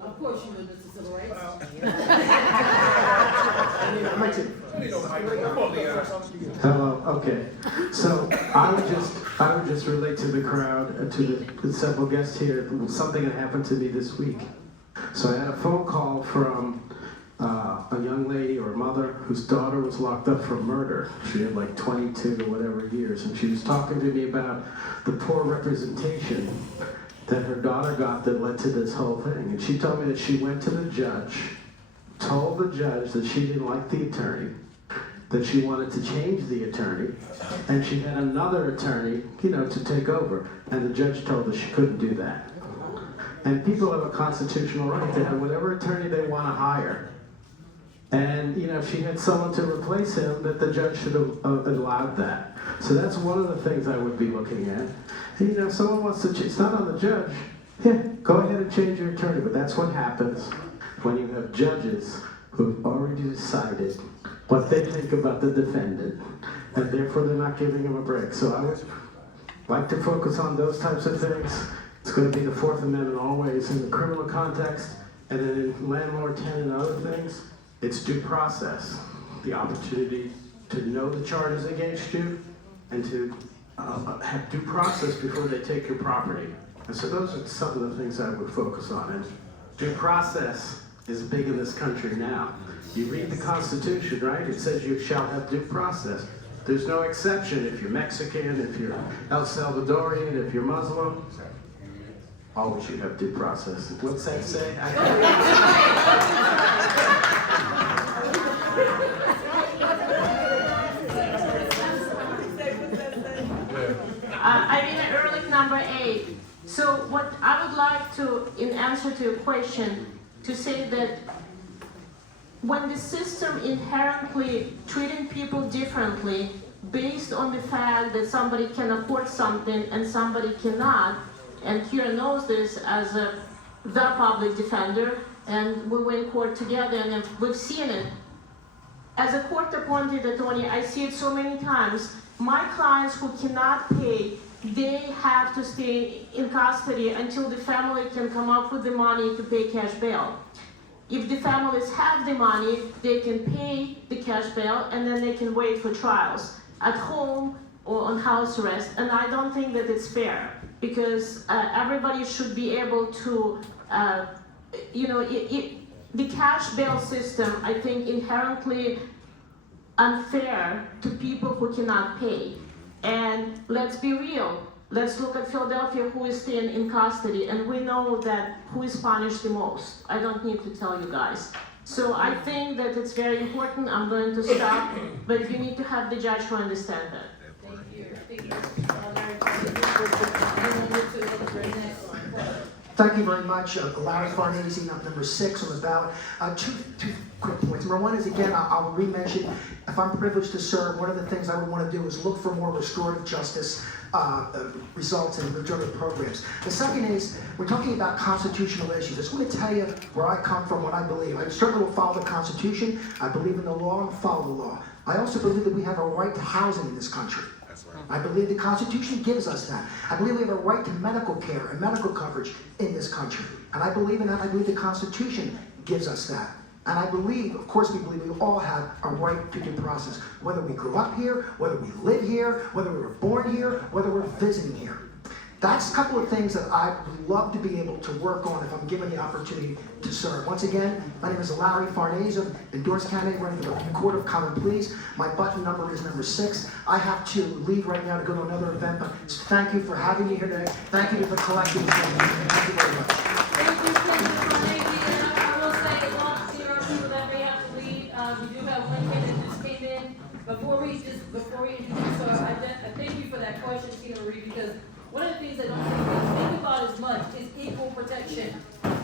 Of course you know this is civil rights. Hello, okay. So I would just relate to the crowd, to the several guests here, something that happened to me this week. So I had a phone call from a young lady or a mother whose daughter was locked up for murder. She had like 22 or whatever years, and she was talking to me about the poor representation that her daughter got that led to this whole thing. And she told me that she went to the judge, told the judge that she didn't like the attorney, that she wanted to change the attorney, and she had another attorney, to take over. And the judge told her she couldn't do that. And people have a constitutional right to have whatever attorney they want to hire. And, if she had someone to replace him, that the judge should have allowed that. So that's one of the things I would be looking at. And, if someone wants to, it's not on the judge. Yeah, go ahead and change your attorney. But that's what happens when you have judges who've already decided what they think about the defendant, and therefore they're not giving him a break. So I would like to focus on those types of things It's going to be the Fourth Amendment always in the criminal context, and then in landlord, tenant, and other things, it's due process. The opportunity to know the charges against you and to have due process before they take your property. And so those are some of the things I would focus on. And due process is big in this country now. You read the Constitution, right? It says you shall have due process. There's no exception if you're Mexican, if you're El Salvadorian, if you're Muslim. Always you have due process. What's that say? Irina Ehrlich, number 8. So what I would like to, in answer to your question, to say that when the system inherently treating people differently based on the fact that somebody can afford something and somebody cannot, and Kira knows this as the public defender, and we were in court together and we've seen it. As a court-appointed attorney, I see it so many times. My clients who cannot pay, they have to stay in custody until the family can come up with the money to pay cash bail. If the families have the money, they can pay the cash bail and then they can wait for trials at home or on house arrest. And I don't think that it's fair because everybody should be able to, the cash bail system, I think, inherently unfair to people who cannot pay. And let's be real. Let's look at Philadelphia, who is staying in custody, and we know that who is punished the most. I don't need to tell you guys. So I think that it's very important. I'm going to stop, but you need to have the judge who understands that. Thank you very much. Larry Farnese, number 6 on the ballot. Two quick points. Number 1 is, again, I'll re-mention, if I'm privileged to serve, one of the things I would want to do is look for more restorative justice results and restorative programs. The second is, we're talking about constitutional issues. I just want to tell you where I come from, what I believe. I certainly will follow the Constitution. I believe in the law and follow the law. I also believe that we have a right to housing in this country. I believe the Constitution gives us that. I believe we have a right to medical care and medical coverage in this country. And I believe in that. I believe the Constitution gives us that. And I believe, of course we believe, we all have a right to due process. Whether we grew up here, whether we live here, whether we were born here, whether we're visiting here. That's a couple of things that I would love to be able to work on if I'm given the opportunity to serve. Once again, my name is Larry Farnese, endorsed candidate running for the Court of Common Pleas. My button number is number 6. I have to leave right now to go to another event, but thank you for having me here today. Thank you for collecting this. Thank you very much. I will say, there are people that may have to leave. We do have one kid that just came in. Before we introduce her, I thank you for that question, Tina Marie, because one of the things I don't think about as much is equal protection.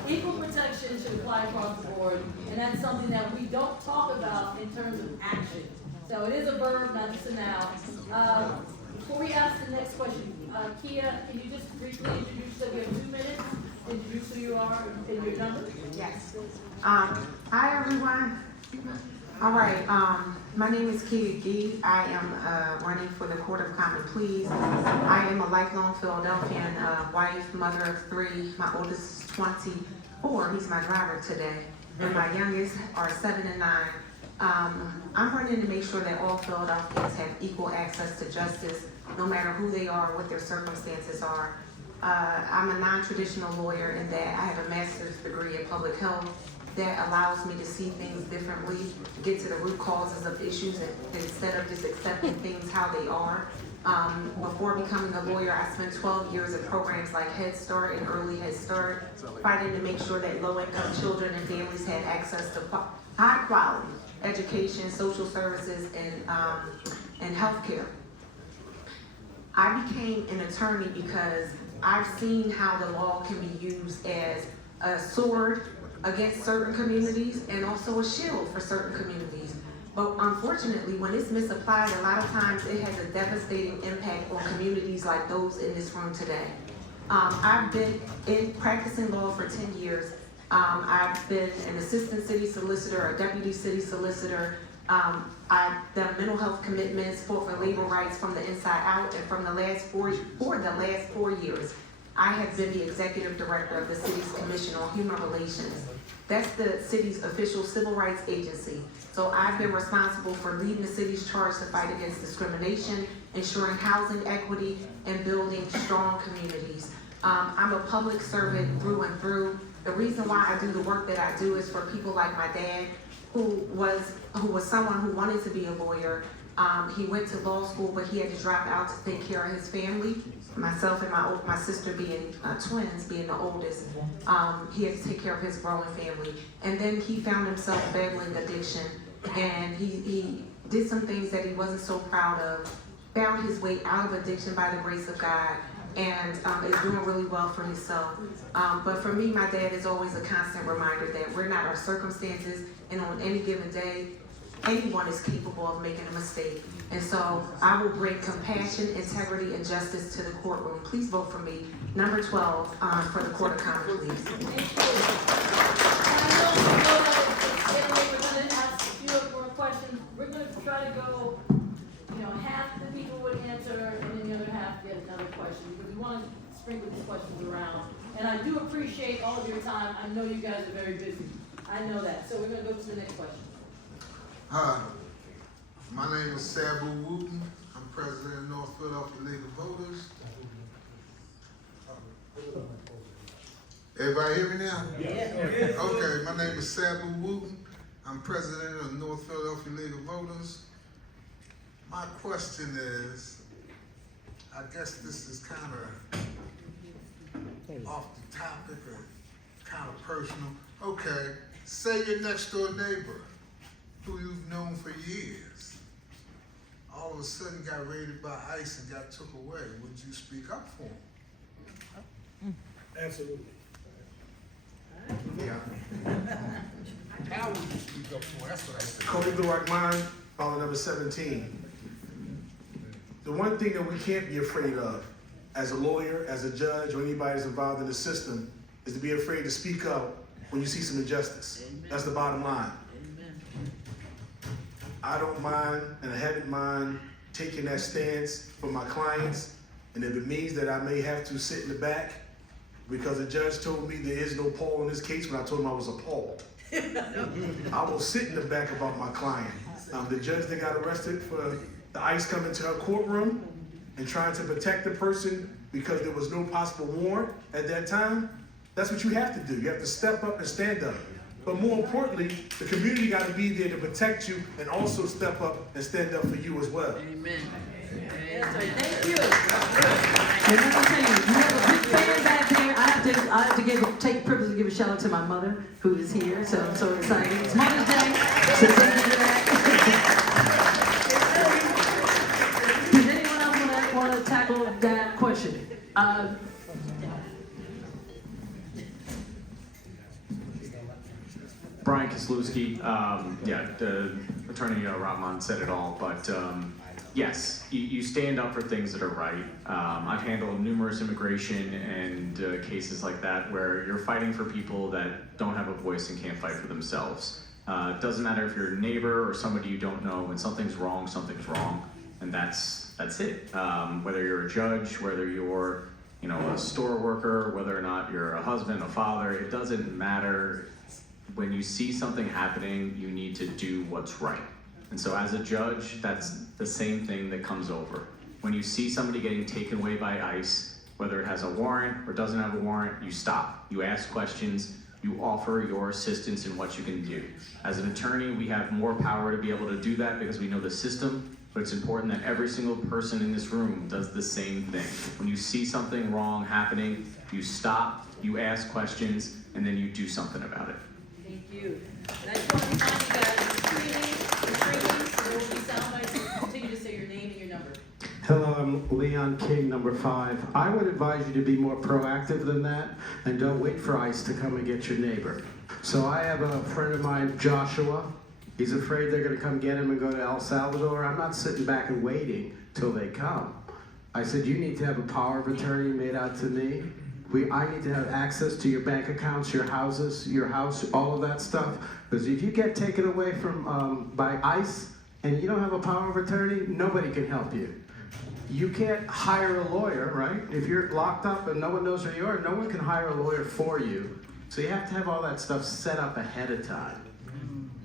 Equal protection should apply across the board, and that's something that we don't talk about in terms of action. So it is a verb, not just a noun. Before we ask the next question, Kia, can you just briefly introduce yourself? You have 2 minutes. Introduce who you are and your number. Yes. Hi, everyone. All right. My name is Kia Gee. I am running for the Court of Common Pleas. I am a lifelong Philadelphian wife, mother of 3. My oldest is 24. He's my driver today. And my youngest are 7 and 9. I'm running to make sure that all Philadelphians have equal access to justice, no matter who they are, what their circumstances are. I'm a non-traditional lawyer in that I have a master's degree in public health that allows me to see things differently, get to the root causes of issues, and instead of just accepting things how they are. Before becoming a lawyer, I spent 12 years in programs like Head Start and Early Head Start, fighting to make sure that low-income children and families had access to high-quality education, social services, and health care. I became an attorney because I've seen how the law can be used as a sword against certain communities and also a shield for certain communities. But unfortunately, when it's misapplied, a lot of times it has a devastating impact on communities like those in this room today. I've been practicing law for 10 years. I've been an assistant city solicitor, a deputy city solicitor. I've done mental health commitments, fought for labor rights from the inside out, and from the last 4 years, I have been the executive director of the city's Commission on Human Relations. That's the city's official civil rights agency. So I've been responsible for leading the city's charge to fight against discrimination, ensuring housing equity, and building strong communities. I'm a public servant through and through. The reason why I do the work that I do is for people like my dad, who was someone who wanted to be a lawyer. He went to law school, but he had to drop out to take care of his family. Myself and my sister being twins, being the oldest, he had to take care of his growing family. And then he found himself battling addiction, and he did some things that he wasn't so proud of, found his way out of addiction by the grace of God, and is doing really well for himself. But for me, my dad is always a constant reminder that we're not our circumstances, and on any given day, anyone is capable of making a mistake. And so I will bring compassion, integrity, and justice to the courtroom. Please vote for me, number 12, for the Court of Common Pleas. We're gonna ask a few more questions. We're gonna try to go, half the people would answer, and then the other half get another question, because we want to sprinkle these questions around. And I do appreciate all of your time. I know you guys are very busy. I know that. So we're gonna go to the next question. Hi, my name is Sabu Wooten. I'm president of North Philadelphia League of Voters. Everybody hear me now? Yeah. Okay, my name is Sabu Wooten. I'm president of North Philadelphia League of Voters. My question is, I guess this is kind of off the topic or kind of personal. Okay, say your next door neighbor who you've known for years, all of a sudden got raided by ICE and got took away. Would you speak up for him? Absolutely. Yeah. How would you speak up for him? That's what I said. Corp Abdul-Rahman, file number 17. The one thing that we can't be afraid of, as a lawyer, as a judge, or anybody that's involved in the system, is to be afraid to speak up when you see some injustice. That's the bottom line. I don't mind, and I haven't mind taking that stance for my clients, and if it means that I may have to sit in the back, because the judge told me there is no Paul in this case when I told him I was appalled. I will sit in the back about my client. The judge that got arrested for the ICE coming to her courtroom and trying to protect the person because there was no possible warrant at that time, that's what you have to do. You have to step up and stand up. But more importantly, the community got to be there to protect you and also step up and stand up for you as well. Amen. Thank you. And let me tell you, you have a big fan back there. I have to take the privilege to give a shout out to my mother, who is here. So I'm so excited. It's Mother's Day. So thank you for that. Does anyone else want to tackle that question? Brian Kislewski, the attorney Rahman said it all, but yes, you stand up for things that are right. I've handled numerous immigration and cases like that where you're fighting for people that don't have a voice and can't fight for themselves. It doesn't matter if you're a neighbor or somebody you don't know. When something's wrong, and that's it. Whether you're a judge, whether you're a store worker, whether or not you're a husband, a father, it doesn't matter. When you see something happening, you need to do what's right. And so as a judge, that's the same thing that comes over. When you see somebody getting taken away by ICE, whether it has a warrant or doesn't have a warrant, you stop. You ask questions, you offer your assistance in what you can do. As an attorney, we have more power to be able to do that because we know the system, but it's important that every single person in this room does the same thing. When you see something wrong happening, you stop, you ask questions, and then you do something about it. Thank you. And I just want to remind you guys, it's streaming, there will be sound bites, so continue to say your name and your number. Hello, I'm Leon King, number 5. I would advise you to be more proactive than that and don't wait for ICE to come and get your neighbor. So I have a friend of mine, Joshua. He's afraid they're going to come get him and go to El Salvador. I'm not sitting back and waiting till they come. I said, you need to have a power of attorney made out to me. I need to have access to your bank accounts, your houses, your house, all of that stuff. Because if you get taken away from by ICE and you don't have a power of attorney, nobody can help you. you can't hire a lawyer, right? If you're locked up and no one knows where you are, no one can hire a lawyer for you. So you have to have all that stuff set up ahead of time.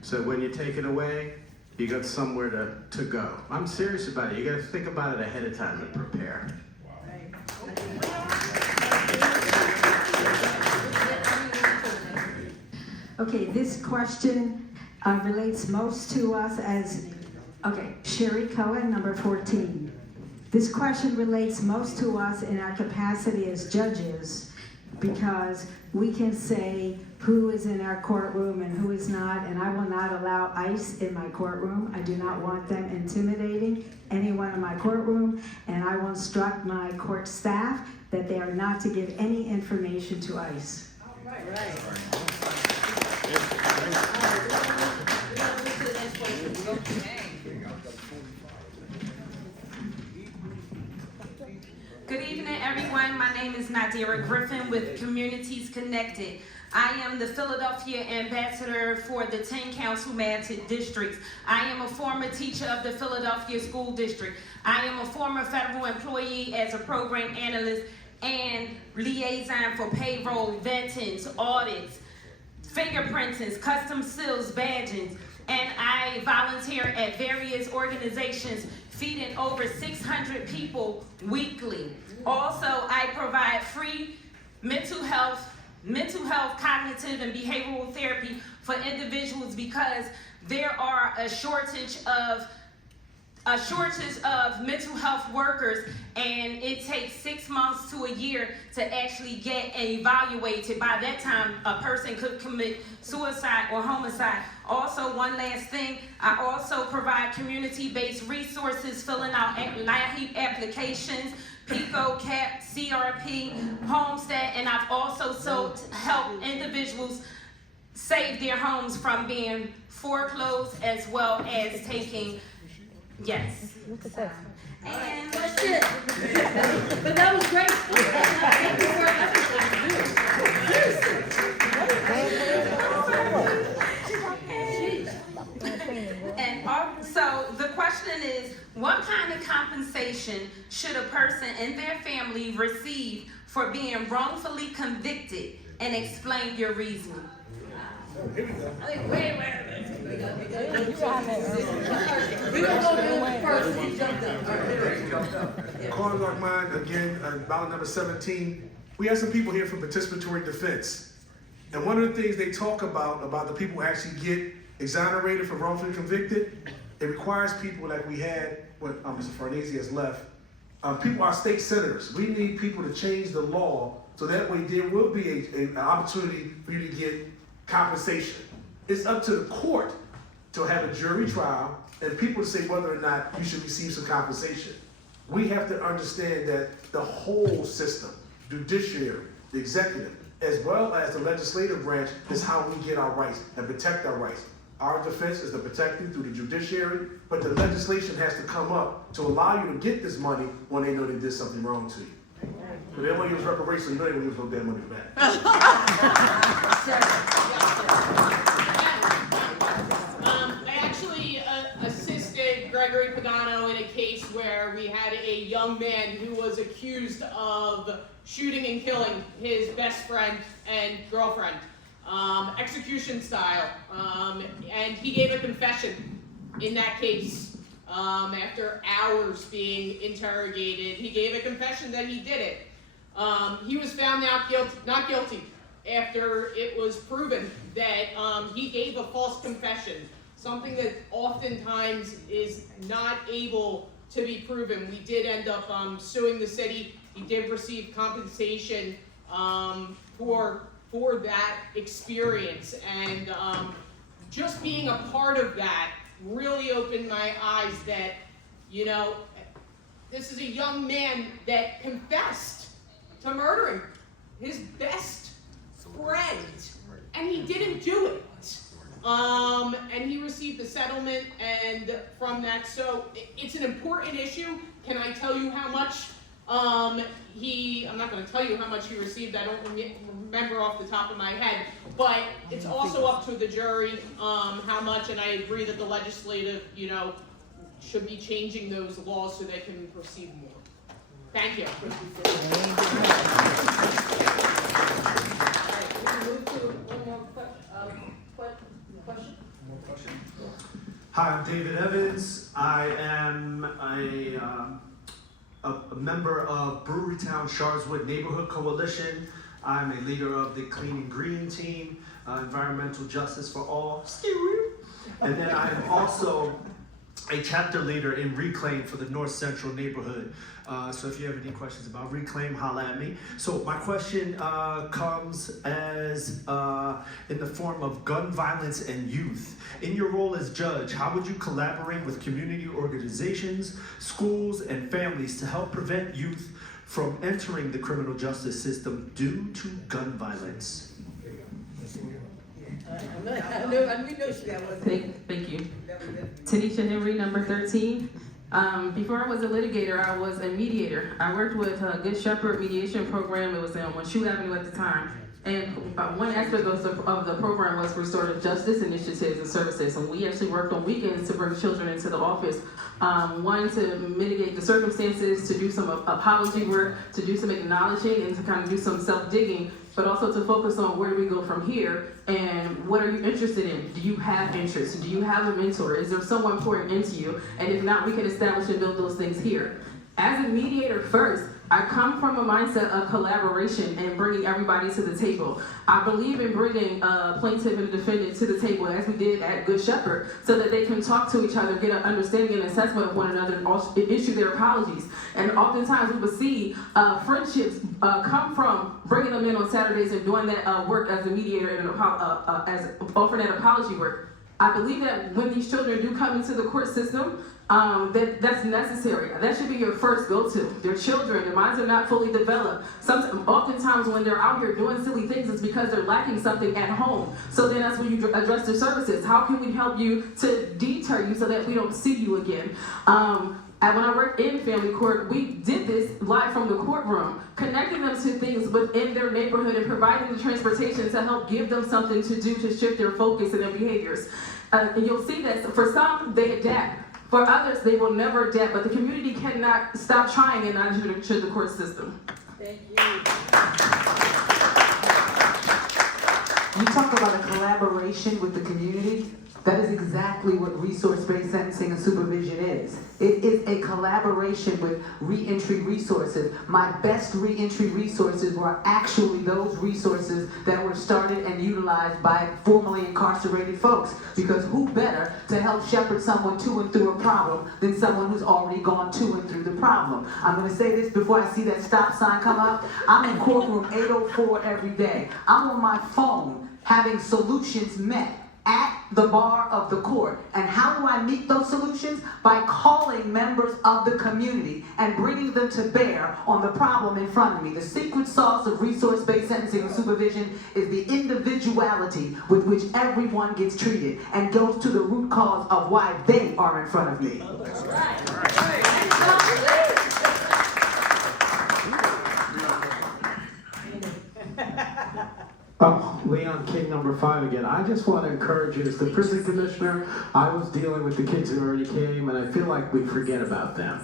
So when you take it away, you got somewhere to go. I'm serious about it. You got to think about it ahead of time and prepare. Okay, this question relates most to us as, Sherry Cohen, number 14. This question relates most to us in our capacity as judges because we can say who is in our courtroom and who is not, and I will not allow ICE in my courtroom. I do not want them intimidating anyone in my courtroom, and I will instruct my court staff that they are not to give any information to ICE. Good evening, everyone. My name is Nadira Griffin with Communities Connected. I am the Philadelphia ambassador for the 10 council-mandated districts. I am a former teacher of the Philadelphia School District. I am a former federal employee as a program analyst and liaison for payroll, vetting, audits, fingerprinting, custom seals, badging, and I volunteer at various organizations feeding over 600 people weekly. Also, I provide free mental health, cognitive, and behavioral therapy for individuals because there are a shortage of mental health workers, and it takes 6 months to a year to actually get evaluated. By that time, a person could commit suicide or homicide. Also, one last thing, I also provide community-based resources, filling out LIHEAP applications, PICO, CAP, CRP, Homestead, and I've also helped individuals save their homes from being foreclosed as well as taking, yes. Look at that. And that's it. But that was great. Thank you for everything. And so the question is, what kind of compensation should a person and their family receive for being wrongfully convicted? And explain your reasoning. Wait. We're gonna go to first. He jumped up. Calling like mine again, ballot number 17. We have some people here from participatory defense. And one of the things they talk about the people who actually get exonerated for wrongfully convicted, it requires people like we had, what Mr. Farnese has left, people are state senators. We need people to change the law so that way there will be an opportunity for you to get compensation. It's up to the court to have a jury trial and people to say whether or not you should receive some compensation. We have to understand that the whole system, judiciary, the executive, as well as the legislative branch, is how we get our rights and protect our rights. Our defense is to protect you through the judiciary, but the legislation has to come up to allow you to get this money when they know they did something wrong to you. But they want to use reparations, you know they want to use no damn money back. I actually assisted Gregory Pagano in a case where we had a young man who was accused of shooting and killing his best friend and girlfriend, execution style, and he gave a confession in that case. After hours being interrogated, he gave a confession that he did it. He was found not guilty after it was proven that he gave a false confession, something that oftentimes is not able to be proven. We did end up suing the city. He did receive compensation for that experience, and just being a part of that really opened my eyes that, you know, this is a young man that confessed to murdering his best friend, and he didn't do it. And he received a settlement, and from that, so it's an important issue. Can I tell you how much I'm not going to tell you how much he received. I don't remember off the top of my head, but it's also up to the jury how much, and I agree that the legislative, you know, should be changing those laws so they can receive more. Thank you. All right, we can move to one more question. Hi, I'm David Evans. I am a member of Brewery Town Sharswood Neighborhood Coalition. I'm a leader of the Clean and Green team, Environmental Justice for All. And then I'm also a chapter leader in Reclaim for the North Central neighborhood. So if you have any questions about Reclaim, holla at me. So my question comes as in the form of gun violence and youth. In your role as judge, how would you collaborate with community organizations, schools, and families to help prevent youth from entering the criminal justice system due to gun violence? Thank you. Tanisha Henry, number 13. Before I was a litigator, I was a mediator. I worked with Good Shepherd Mediation Program. It was on Shoe Avenue at the time. And one aspect of the program was restorative justice initiatives and services. And we actually worked on weekends to bring children into the office. One, to mitigate the circumstances, to do some apology work, to do some acknowledging, and to kind of do some self-digging, but also to focus on where do we go from here, and what are you interested in? Do you have interest? Do you have a mentor? Is there someone pouring into you? And if not, we can establish and build those things here. As a mediator first, I come from a mindset of collaboration and bringing everybody to the table. I believe in bringing a plaintiff and a defendant to the table, as we did at Good Shepherd, so that they can talk to each other, get an understanding and assessment of one another, and issue their apologies. And oftentimes we would see friendships come from bringing them in on Saturdays and doing that work as a mediator and as offering that apology work. I believe that when these children do come into the court system, that's necessary. That should be your first go-to. They're children, their minds are not fully developed. Oftentimes when they're out here doing silly things, it's because they're lacking something at home. So then that's when you address their services. How can we help you to deter you so that we don't see you again? And when I worked in family court, we did this live from the courtroom, connecting them to things within their neighborhood and providing the transportation to help give them something to do to shift their focus and their behaviors. And you'll see that for some, they adapt. For others, they will never adapt, but the community cannot stop trying and not enter the court system. Thank you. You talk about a collaboration with the community. That is exactly what resource-based sentencing and supervision is. It is a collaboration with reentry resources. My best reentry resources were actually those resources that were started and utilized by formerly incarcerated folks. Because who better to help shepherd someone to and through a problem than someone who's already gone to and through the problem? I'm going to say this before I see that stop sign come up. I'm in courtroom 804 every day. I'm on my phone having solutions met at the bar of the court. And how do I meet those solutions? By calling members of the community and bringing them to bear on the problem in front of me. The secret sauce of resource-based sentencing and supervision is the individuality with which everyone gets treated and goes to the root cause of why they are in front of me. Leon King, number 5 again. I just want to encourage you, as the prison commissioner, I was dealing with the kids who already came, and I feel like we forget about them.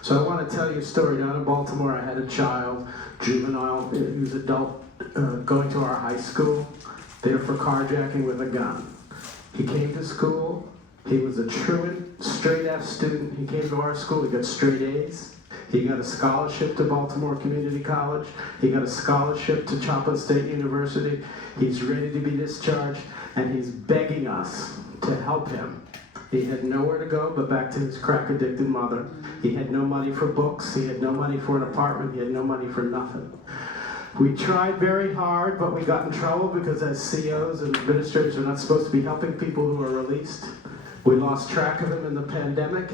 So I want to tell you a story. Down in Baltimore, I had a child, juvenile, he was adult, going to our high school, there for carjacking with a gun. He came to school, he was a truant, straight F student. He came to our school, he got straight A's. He got a scholarship to Baltimore Community College. He got a scholarship to Chapman State University. He's ready to be discharged, and he's begging us to help him. He had nowhere to go but back to his crack-addicted mother. He had no money for books. He had no money for an apartment. He had no money for nothing. We tried very hard, but we got in trouble because as COs and administrators, we're not supposed to be helping people who are released. We lost track of him in the pandemic.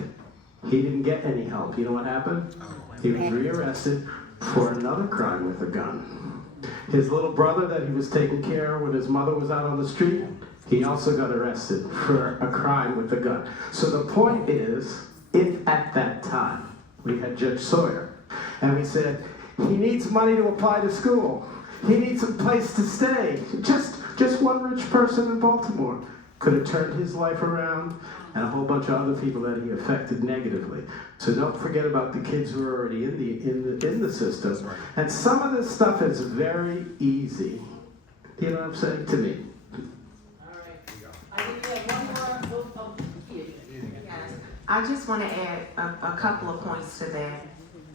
He didn't get any help. You know what happened? He was rearrested for another crime with a gun. His little brother that he was taking care of when his mother was out on the street, he also got arrested for a crime with a gun. So the point is, if at that time we had Judge Sawyer and we said, he needs money to apply to school, he needs a place to stay, just one rich person in Baltimore, could have turned his life around, and a whole bunch of other people that he affected negatively. So don't forget about the kids who are already in the system. That's right. And some of this stuff is very easy. You know what I'm saying to me? I think we have one more. I just want to add a couple of points to that.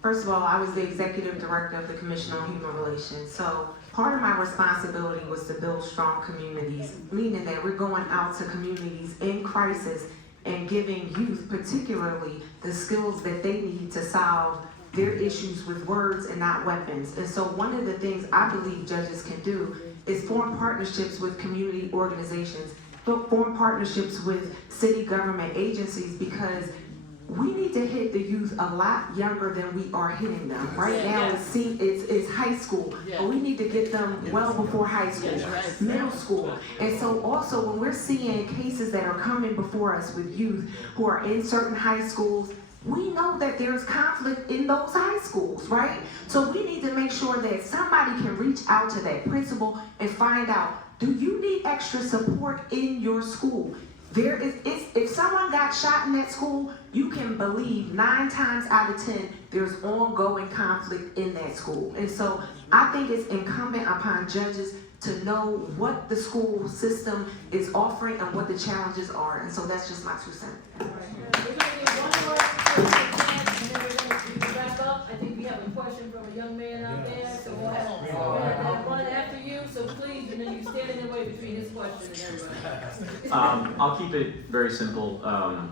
First of all, I was the executive director of the Commission on Human Relations. So part of my responsibility was to build strong communities, meaning that we're going out to communities in crisis and giving youth particularly the skills that they need to solve their issues with words and not weapons. And so one of the things I believe judges can do is form partnerships with community organizations, form partnerships with city government agencies, because we need to hit the youth a lot younger than we are hitting them. Right now it's high school, but we need to get them well before high school, middle school. And so also when we're seeing cases that are coming before us with youth who are in certain high schools, we know that there's conflict in those high schools, right? So we need to make sure that somebody can reach out to that principal and find out, do you need extra support in your school? If someone got shot in that school, you can believe 9 times out of 10, there's ongoing conflict in that school. And so I think it's incumbent upon judges to know what the school system is offering and what the challenges are. And so that's just my 2 cents. We're going to give one more chance, and then we're going to wrap up. I think we have a question from a young man out there, so we'll have one after you. So please, you stand in the way between his question and everybody else. I'll keep it very simple. I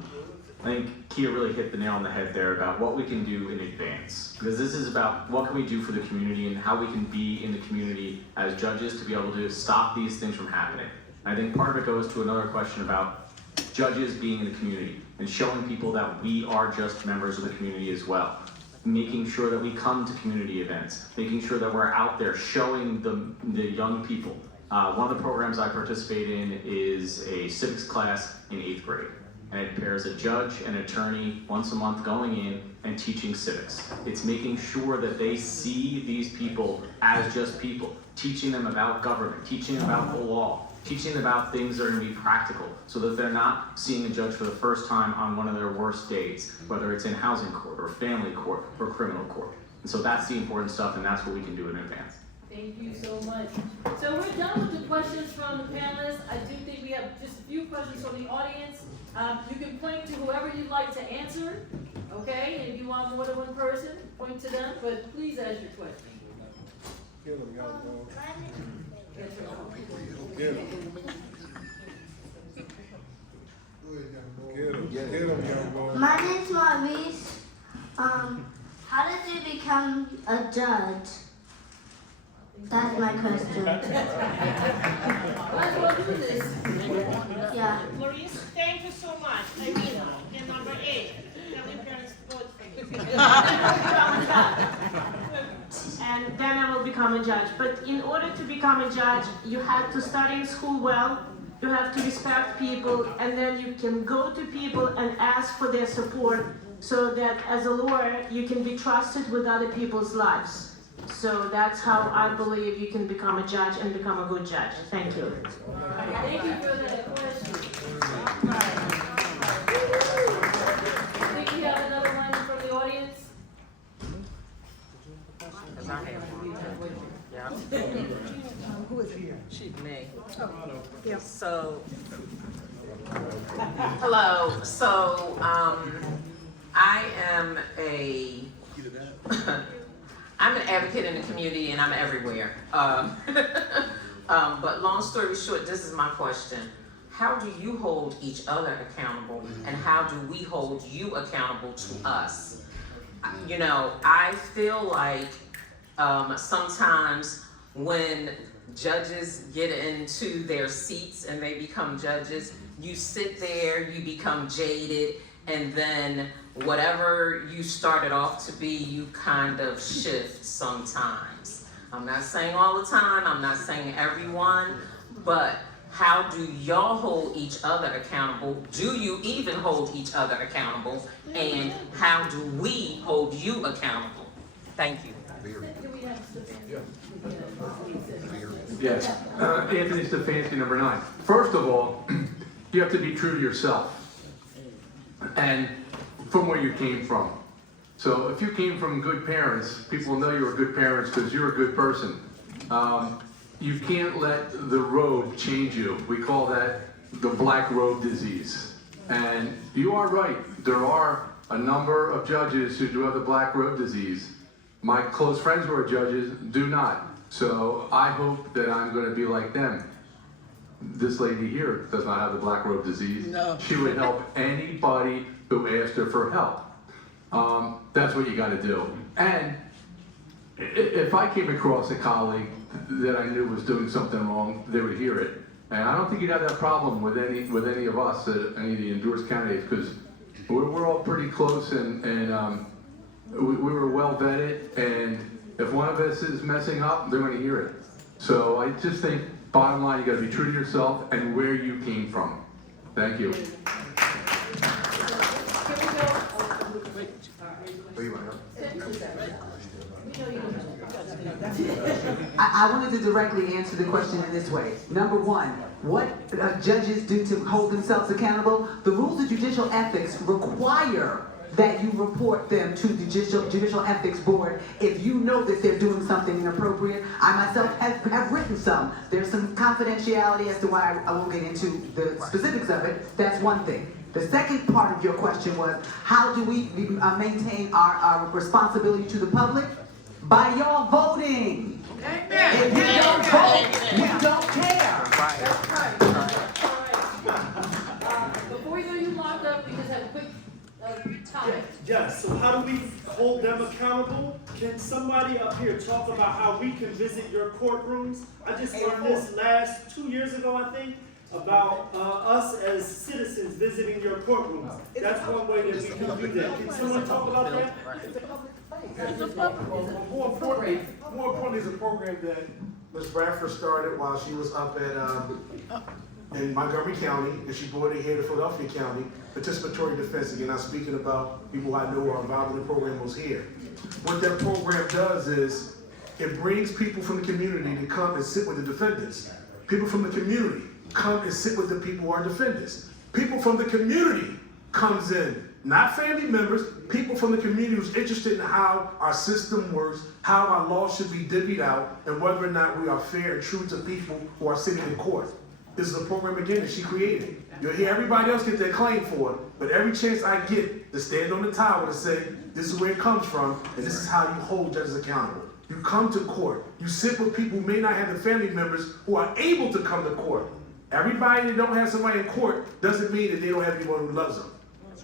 think Kia really hit the nail on the head there about what we can do in advance. Because this is about what can we do for the community and how we can be in the community as judges to be able to stop these things from happening. I think part of it goes to another question about judges being in the community and showing people that we are just members of the community as well. Making sure that we come to community events, making sure that we're out there showing the young people. One of the programs I participate in is a civics class in 8th grade. And it pairs a judge and attorney once a month going in and teaching civics. It's making sure that they see these people as just people, teaching them about government, teaching them about the law, teaching them about things that are going to be practical, so that they're not seeing a judge for the first time on one of their worst days, whether it's in housing court or family court or criminal court. And so that's the important stuff, and that's what we can do in advance. Thank you so much. So we're done with the questions from the panelists. I do think we have just a few questions from the audience. You can point to whoever you'd like to answer, okay? And if you want more than one person, point to them, but please ask your question. My name's Maurice. How did you become a judge? That's my question. Might as well do this. Yeah. Maurice, thank you so much. Irina, and number 8. Tell your parents vote for me. And then I will become a judge. But in order to become a judge, you have to study in school well, you have to respect people, and then you can go to people and ask for their support so that as a lawyer, you can be trusted with other people's lives. So that's how I believe you can become a judge and become a good judge. Thank you. Thank you for that question. I think we have another one from the audience. Who is it here? Me. Oh, yeah. So, hello. So, I am I'm an advocate in the community, and I'm everywhere. But long story short, this is my question. How do you hold each other accountable, and how do we hold you accountable to us? You know, I feel like sometimes when judges get into their seats and they become judges, you sit there, you become jaded, and then whatever you started off to be, you kind of shift sometimes. I'm not saying all the time, I'm not saying everyone, but how do y'all hold each other accountable? Do you even hold each other accountable? And how do we hold you accountable? Thank you. Yes, Anthony Stefanski, number 9. First of all, you have to be true to yourself and from where you came from. So if you came from good parents, people know you're a good parent because you're a good person. You can't let the robe change you. We call that the black robe disease. And you are right, there are a number of judges who do have the black robe disease. My close friends who are judges do not. So I hope that I'm going to be like them. This lady here does not have the black robe disease. No. She would help anybody who asked her for help. That's what you got to do. And if I came across a colleague that I knew was doing something wrong, they would hear it. And I don't think you'd have that problem with any of us, any of the endorsed candidates, because we're all pretty close and we were well vetted. And if one of us is messing up, they're going to hear it. So I just think, bottom line, you got to be true to yourself and where you came from. Thank you. I wanted to directly answer the question in this way. Number one, what judges do to hold themselves accountable? The rules of judicial ethics require that you report them to the Judicial Ethics Board if you know that they're doing something inappropriate. I myself have written some. There's some confidentiality as to why I won't get into the specifics of it. That's one thing. The second part of your question was, how do we maintain our responsibility to the public? By y'all voting. Amen. If you don't vote, you don't care. That's right. All right. Before you lock up, we just have a quick topic. Yes, so how do we hold them accountable? Can somebody up here talk about how we can visit your courtrooms? I just learned this 2 years ago, I think, about us as citizens visiting your courtrooms. That's one way that we can do that. Can someone talk about that? More importantly, is a program that Ms. Bradford started while she was up at in Montgomery County, and she brought it here to Philadelphia County. Participatory defense. Again, I'm speaking about people I know are involved in the program was here. What that program does is it brings people from the community to come and sit with the defendants. People from the community come and sit with the people who are defendants. People from the community comes in, not family members, people from the community who's interested in how our system works, how our laws should be divvied out, and whether or not we are fair and true to people who are sitting in court. This is a program, again, that she created. You'll hear everybody else get their claim for it, but every chance I get to stand on the tower to say, this is where it comes from, and this is how you hold judges accountable. You come to court. You sit with people who may not have the family members who are able to come to court. Everybody that don't have somebody in court doesn't mean that they don't have anyone who loves them.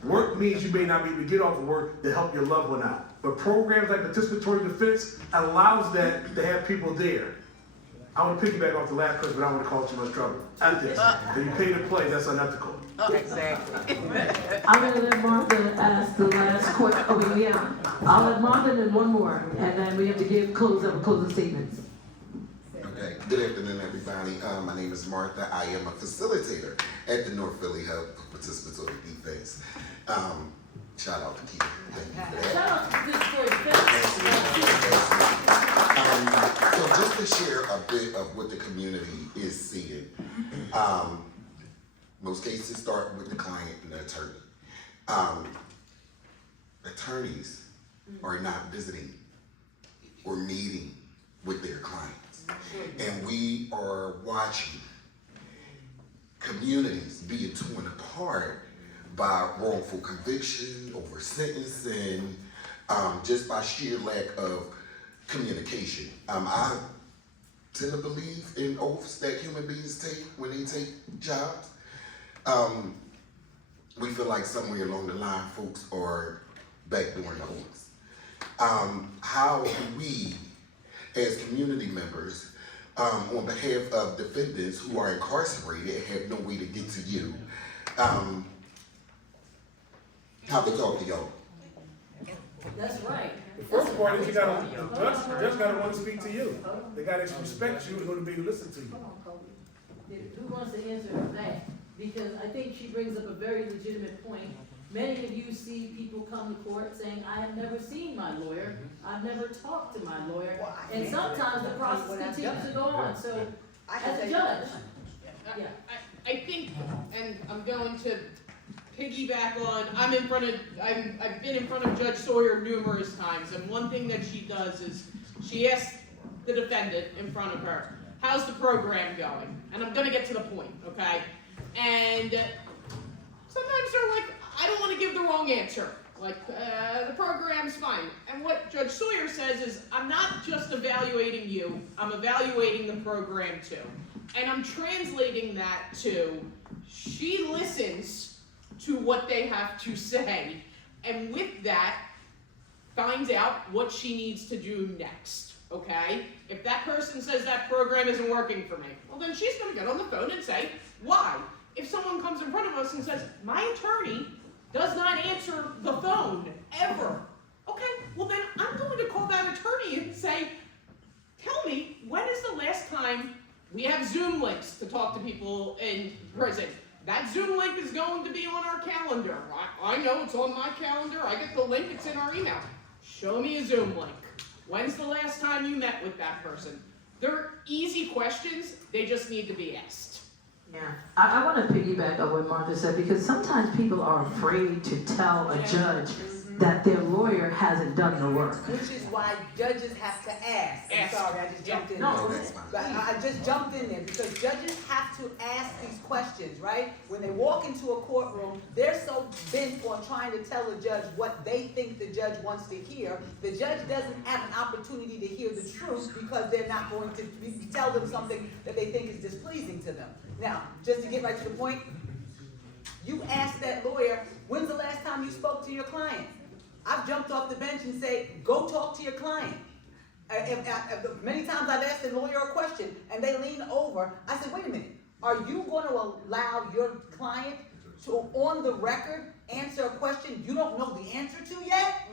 Work means you may not be able to get off of work to help your loved one out. But programs like participatory defense allows that to have people there. I want to piggyback off the last question, but I don't want to cause too much trouble. Ethics. When you pay to play, that's unethical. Exactly. I'm going to let Martha ask the last question. Oh, yeah. I'll let Martha and then one more, and then we have to closing statements. Okay. Good afternoon, everybody. My name is Martha. I am a facilitator at the North Philly Hub for Participatory Defense. Shout out to Keith. Thank you for that. Shout out to Participatory Defense. So just to share a bit of what the community is seeing. Most cases start with the client and the attorney. Attorneys are not visiting or meeting with their clients. And we are watching communities being torn apart by wrongful conviction, over sentencing, just by sheer lack of communication. I tend to believe in oaths that human beings take when they take jobs. We feel like somewhere along the line, folks are backdooring the oaths. How do we, as community members, on behalf of defendants who are incarcerated and have no way to get to you, how to talk to y'all? That's right. The first part is you gotta, judge gotta want to speak to you. They gotta respect you in order to be able to listen to you. Who wants to answer that? Because I think she brings up a very legitimate point. Many of you see people come to court saying, I have never seen my lawyer, I've never talked to my lawyer, and sometimes the process continues to go on, so, as a judge. I think and I'm going to piggyback on, I've been in front of Judge Sawyer numerous times, and one thing that she does is she asks the defendant in front of her, how's the program going? And I'm gonna get to the point, okay? And sometimes they're like, I don't wanna give the wrong answer. Like, the program's fine. And what Judge Sawyer says is, I'm not just evaluating you, I'm evaluating the program too. And I'm translating that to, she listens to what they have to say, and with that, finds out what she needs to do next, okay? If that person says that program isn't working for me, well then she's gonna get on the phone and say, why? If someone comes in front of us and says, my attorney does not answer the phone, ever. Okay, well then I'm going to call that attorney and say, tell me, when is the last time we have Zoom links to talk to people in prison? That Zoom link is going to be on our calendar. I know it's on my calendar, I get the link, it's in our email. Show me a Zoom link. When's the last time you met with that person? They're easy questions, they just need to be asked. Yeah, I want to piggyback on what Martha said, because sometimes people are afraid to tell a judge that their lawyer hasn't done the work. Which is why judges have to ask. I'm sorry, I just jumped in No, there. But I just jumped in there because judges have to ask these questions, right? When they walk into a courtroom, they're so bent on trying to tell the judge what they think the judge wants to hear. The judge doesn't have an opportunity to hear the truth because they're not going to tell them something that they think is displeasing to them. Now, just to get right to the point, you ask that lawyer, when's the last time you spoke to your client? I've jumped off the bench and say, go talk to your client. Many times I've asked the lawyer a question and they lean over. I said, wait a minute, are you going to allow your client to, on the record, answer a question you don't know the answer to yet?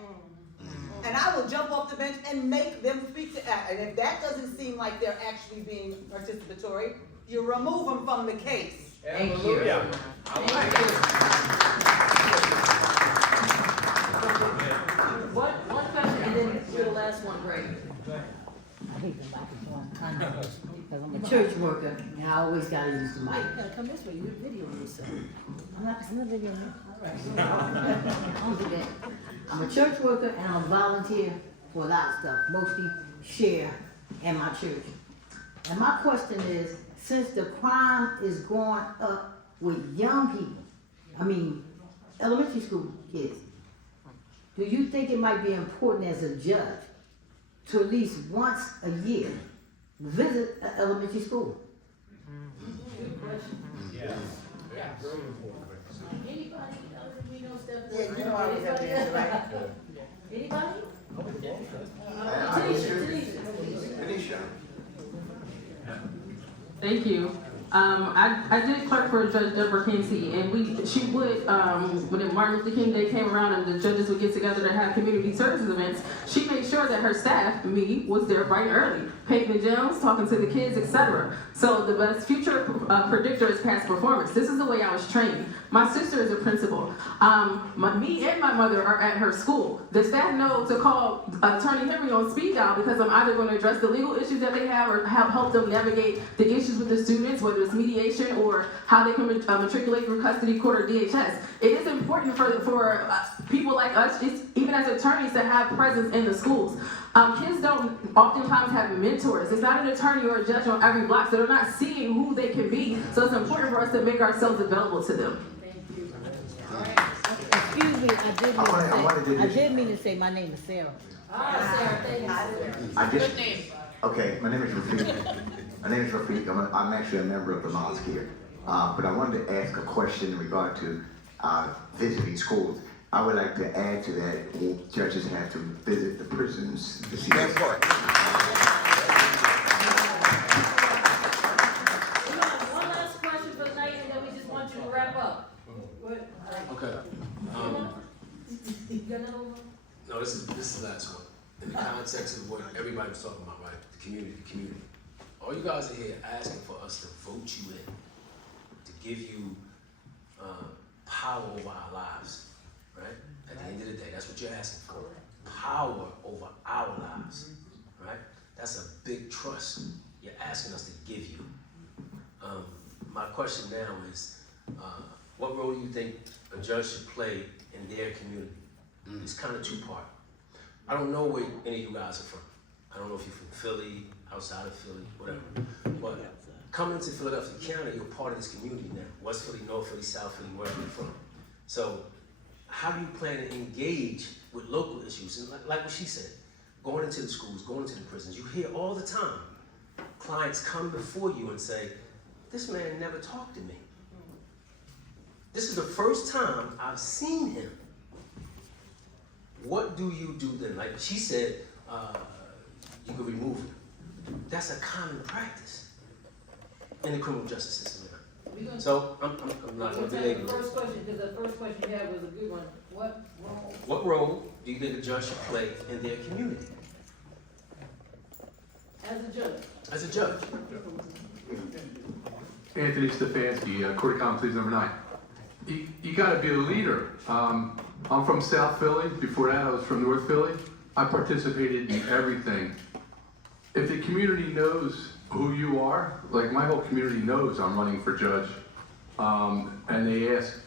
And I will jump off the bench and make them speak to that. And if that doesn't seem like they're actually being participatory, you remove them from the case. Thank you. One question and then do the last one, Greg. I hate the microphone, because I'm a church worker and I always gotta use the mic. You gotta come this way, you're videoing yourself. I'm not videoing you. All right. I don't do that. I'm a church worker and I'm a volunteer for a lot of stuff, mostly share and my church. And my question is, since the crime is going up with young people, I mean, elementary school kids, do you think it might be important as a judge to at least once a year visit an elementary school? Good question. Yeah. Anybody other than we know Steph? Yeah, you know I always have to answer, right? Anybody? Tanisha. Thank you. I did clerk for Judge Deborah Kinsey, and she would, when Martin Luther King Day came around and the judges would get together to have community services events, she made sure that her staff, me, was there bright and early, painting the gyms, talking to the kids, etc. So the best future predictor is past performance. This is the way I was trained. My sister is a principal. Me and my mother are at her school. The staff know to call Attorney Henry on speed dial because I'm either going to address the legal issues that they have or help them navigate the issues with the students, whether it's mediation or how they can matriculate through custody, court, or DHS. It is important for people like us, even as attorneys, to have presence in the schools. Kids don't oftentimes have mentors. It's not an attorney or a judge on every block, so they're not seeing who they can be. So it's important for us to make ourselves available to them. Excuse me, I did mean to say my name is Sarah. Sarah, thank you. Okay, my name is Rafiq. I'm actually a member of the Mosque here. But I wanted to ask a question in regard to visiting schools. I would like to add to that, judges have to visit the prisons to see that part. We have one last question for the night, and then we just want you to wrap up. Okay. You got another one? No, this is the last one. In the context of what everybody was talking about, right? The community. All you guys are here asking for us to vote you in, to give you power over our lives, right? At the end of the day, that's what you're asking for. Power over our lives, right? That's a big trust you're asking us to give you. My question now is, What role do you think a judge should play in their community? It's kind of two-part. I don't know where any of you guys are from. I don't know if you're from Philly, outside of Philly, whatever. But coming to Philadelphia County, you're part of this community now. West Philly, North Philly, South Philly, wherever you're from. So how do you plan to engage with local issues? And like what she said, going into the schools, going into the prisons, you hear all the time clients come before you and say, this man never talked to me. This is the first time I've seen him. What do you do then? Like she said, you can remove him. That's a common practice in the criminal justice system. So I'm not going to belabor it. First question, because the first question you had was a good one. What role do you think a judge should play in their community? As a judge. As a judge. Anthony Stefanski, Court of Common Pleas number 9. You got to be a leader. I'm from South Philly. Before that, I was from North Philly. I participated in everything. If the community knows who you are, like my whole community knows I'm running for judge, and they ask,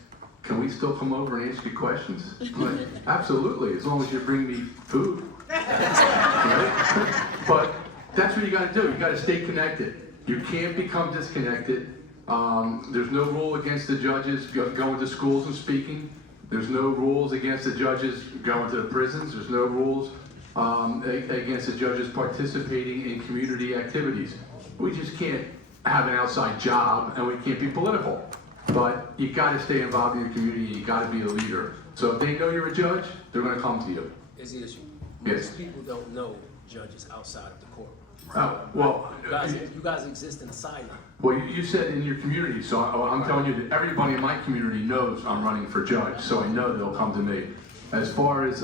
can we still come over and ask you questions? I'm like, absolutely, as long as you bring me food. Right? But that's what you got to do. You got to stay connected. You can't become disconnected. There's no rule against the judges going to schools and speaking. There's no rules against the judges going to the prisons. There's no rules against the judges participating in community activities. We just can't have an outside job and we can't be political. But you got to stay involved in your community. You got to be a leader. So if they know you're a judge, they're going to come to you. Is the issue. Yes. Most people don't know judges outside of the court. Oh, well, you guys exist in the sideline. Well, you said in your community, so I'm telling you that everybody in my community knows I'm running for judge, so I know they'll come to me. As far as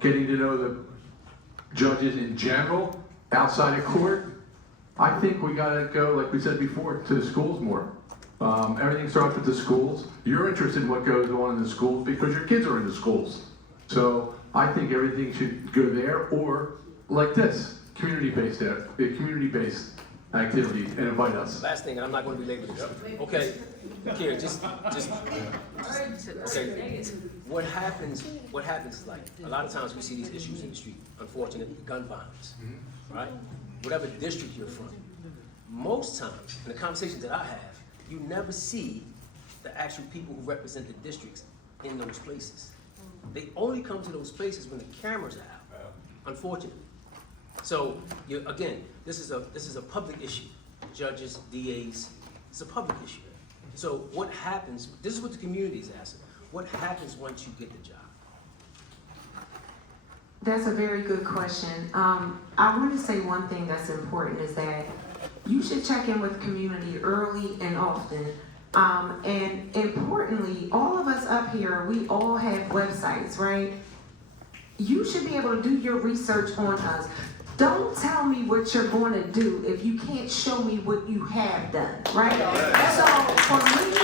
getting to know the judges in general, outside of court, I think we gotta go, like we said before, to the schools more. Everything starts with the schools. You're interested in what goes on in the schools because your kids are in the schools. So I think everything should go there, or like this, community-based activities, and invite us. Last thing, and I'm not going to belabor this. Okay, Kira, just okay. What happens is like, a lot of times we see these issues in the street, unfortunately, gun violence, right? Whatever district you're from. Most times, in the conversations that I have, you never see the actual people who represent the districts in those places. They only come to those places when the cameras are out, unfortunately. So, again, this is a public issue. Judges, DAs, it's a public issue. So what happens, this is what the community is asking, what happens once you get the job? That's a very good question. I want to say one thing that's important is that you should check in with the community early and often. And importantly, all of us up here, we all have websites, right? You should be able to do your research on us. Don't tell me what you're going to do if you can't show me what you have done, right? So for me,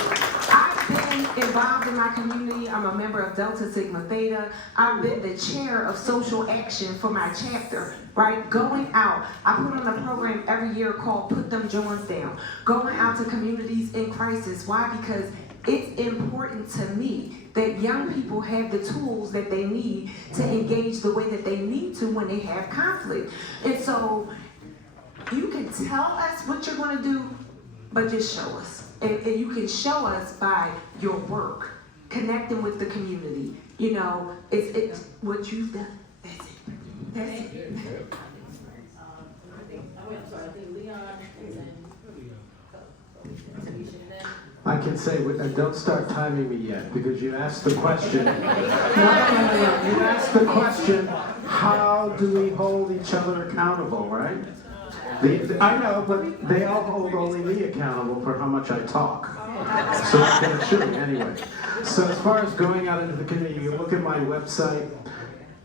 I've been involved in my community. I'm a member of Delta Sigma Theta. I've been the chair of social action for my chapter, right? Going out. I put on a program every year called Put Them Joints Down. Going out to communities in crisis. Why? Because it's important to me that young people have the tools that they need to engage the way that they need to when they have conflict. And so you can tell us what you're going to do, but just show us. And you can show us by your work, connecting with the community. You know, it's what you've done. That's it. That's it. I'm sorry, I think Leon and Tanisha, and then I can say, don't start timing me yet, because you asked the question. No. You asked the question, how do we hold each other accountable, right? I know, but they all hold only me accountable for how much I talk. So they should anyway. So as far as going out into the community, you look at my website,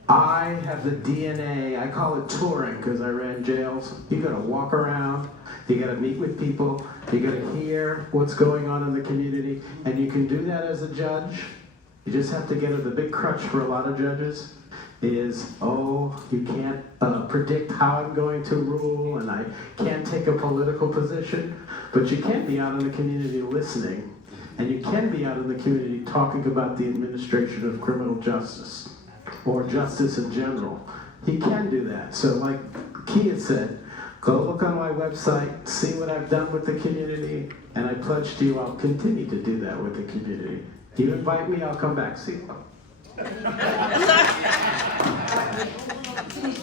I have the DNA, I call it touring because I ran jails. You gotta walk around, you gotta meet with people, you gotta hear what's going on in the community, and you can do that as a judge. You just have to get it. The big crutch for a lot of judges is, you can't predict how I'm going to rule, and I can't take a political position, but you can be out in the community listening And you can be out in the community talking about the administration of criminal justice or justice in general. He can do that. So like Kia said, go look on my website, see what I've done with the community, and I pledge to you I'll continue to do that with the community. You invite me, I'll come back see you.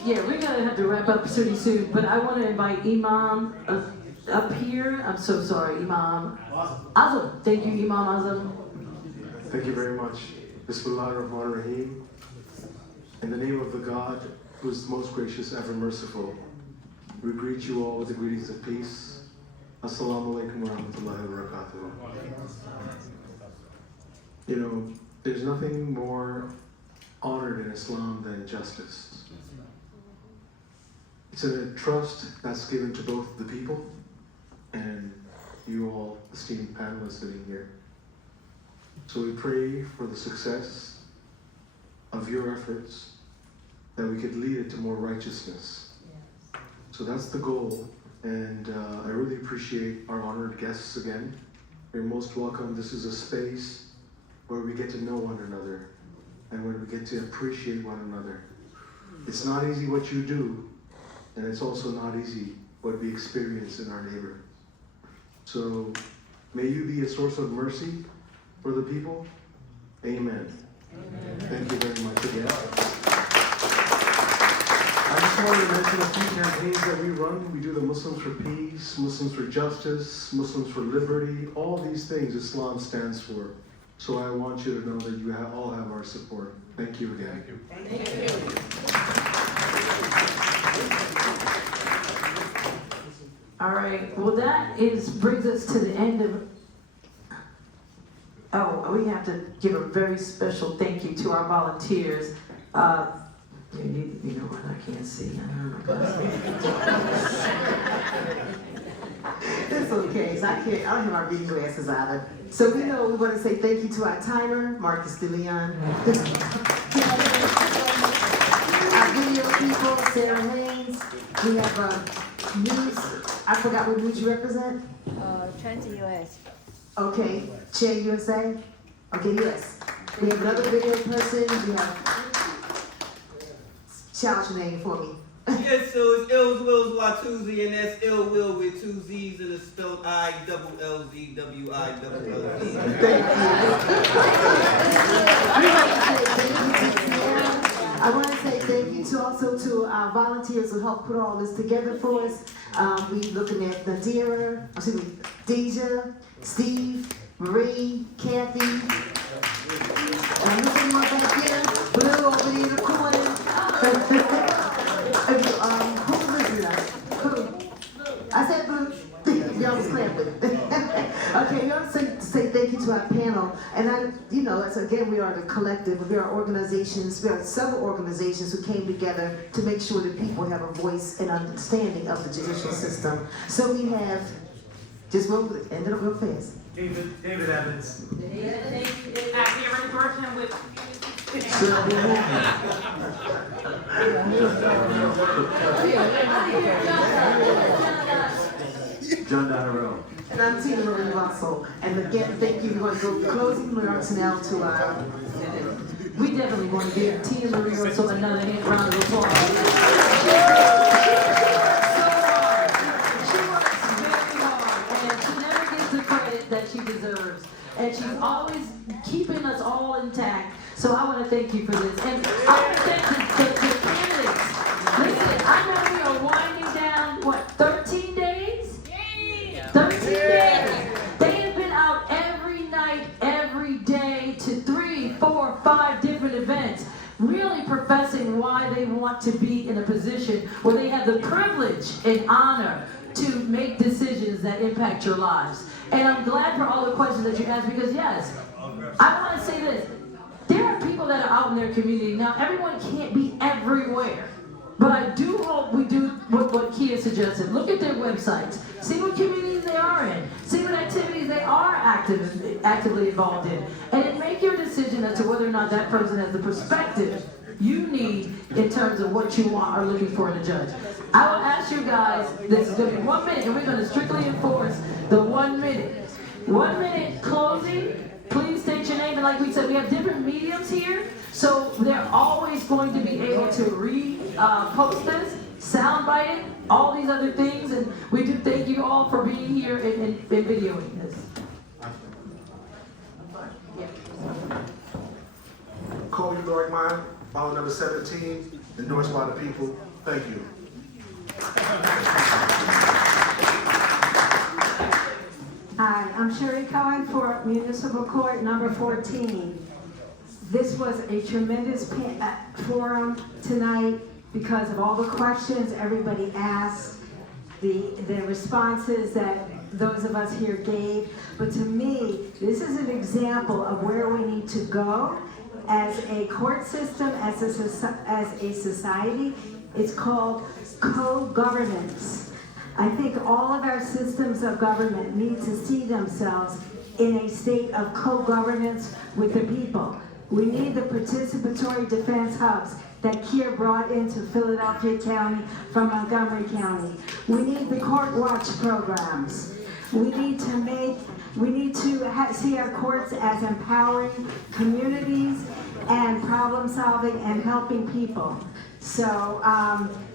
Yeah, we're gonna have to wrap up pretty soon, but I want to invite Imam up here. I'm so sorry, Imam Azam. Thank you, Imam Azam. Thank you very much. Bismillahirrahmanirrahim. In the name of the God who is most gracious, ever merciful, we greet you all with the greetings of peace. Assalamu alaikum wa rahmatullahi wa barakatuh. You know, there's nothing more honored in Islam than justice. It's a trust that's given to both the people and you all esteemed panelists sitting here. So we pray for the success of your efforts, that we could lead it to more righteousness. So that's the goal, and I really appreciate our honored guests again. You're most welcome. This is a space where we get to know one another and where we get to appreciate one another. It's not easy what you do, and it's also not easy what we experience in our neighbor. So may you be a source of mercy for the people. Amen. Thank you very much again. I just wanted to mention a few campaigns that we run. We do the Muslims for Peace, Muslims for Justice, Muslims for Liberty, all these things Islam stands for. So I want you to know that you all have our support. Thank you again. Thank you. All right, well that brings us to the end of, we have to give a very special thank you to our volunteers. You know what, I can't see. It's okay, so I don't have my reading glasses either. So we want to say thank you to our timer, Marcus DeLeon. Our video people, Sarah Haynes. We have news, I forgot what news you represent? Trans US. Okay, Chair USA? Okay, yes. We have another video person, we have, shout your name for me. Yes, so it's Ills Wills Watuzi, and that's Ill Will with two Z's, and it's spelled ILLZWILLZ. I want to say thank you also to our volunteers who helped put all this together for us. We looking at Deja, Steve, Marie, Kathy. I'm looking more back here. Blue over there in the corner. Who? I said Blue. Y'all was clapping. Okay, we want to say thank you to our panel. And again, we are the collective. We are organizations. We are several organizations who came together to make sure that people have a voice and understanding of the judicial system. So we have, end it up real fast. David Evans. Here working with John Dotterell. And I'm Tina Marie Russell. And again, thank you. We're going to go closing remarks now to our. We definitely want to give Tina Marie Russell another round of applause. She works very hard, and she never gets the credit that she deserves. And she's always keeping us all intact. So I want to thank you for this. And I want to thank the candidates. Listen, I know we are winding down, 13 days? 13 days. They have been out every night, every day to 3, 4, 5 different events, really professing why they want to be in a position where they have the privilege and honor to make decisions that impact your lives. And I'm glad for all the questions that you asked because yes, I want to say this. There are people that are out in their community. Now, everyone can't be everywhere. But I do hope we do what Kia suggested. Look at their websites. See what communities they are in. See what activities they are actively involved in. And then make your decision as to whether or not that person has the perspective you need in terms of what you want or looking for in a judge. I will ask you guys, this is going to be 1 minute, and we're going to strictly enforce the 1 minute. 1 minute closing. like we said, we have different mediums here, so they're always going to be able to post this, soundbite it, all these other things, and we do thank you all for being here and videoing this. Call you, Lord mine, ballot number 17, endorsed by the people. Thank you. Hi, I'm Sherry Cohen for Municipal Court number 14. This was a tremendous forum tonight because of all the questions everybody asked, the responses that those of us here gave. But to me, this is an example of where we need to go as a court system, as a society. It's called co-governance. I think all of our systems of government need to see themselves in a state of co-governance with the people. We need the participatory defense hubs that Keir brought into Philadelphia County from Montgomery County. We need the court watch programs. We need to see our courts as empowering communities and problem solving and helping people. So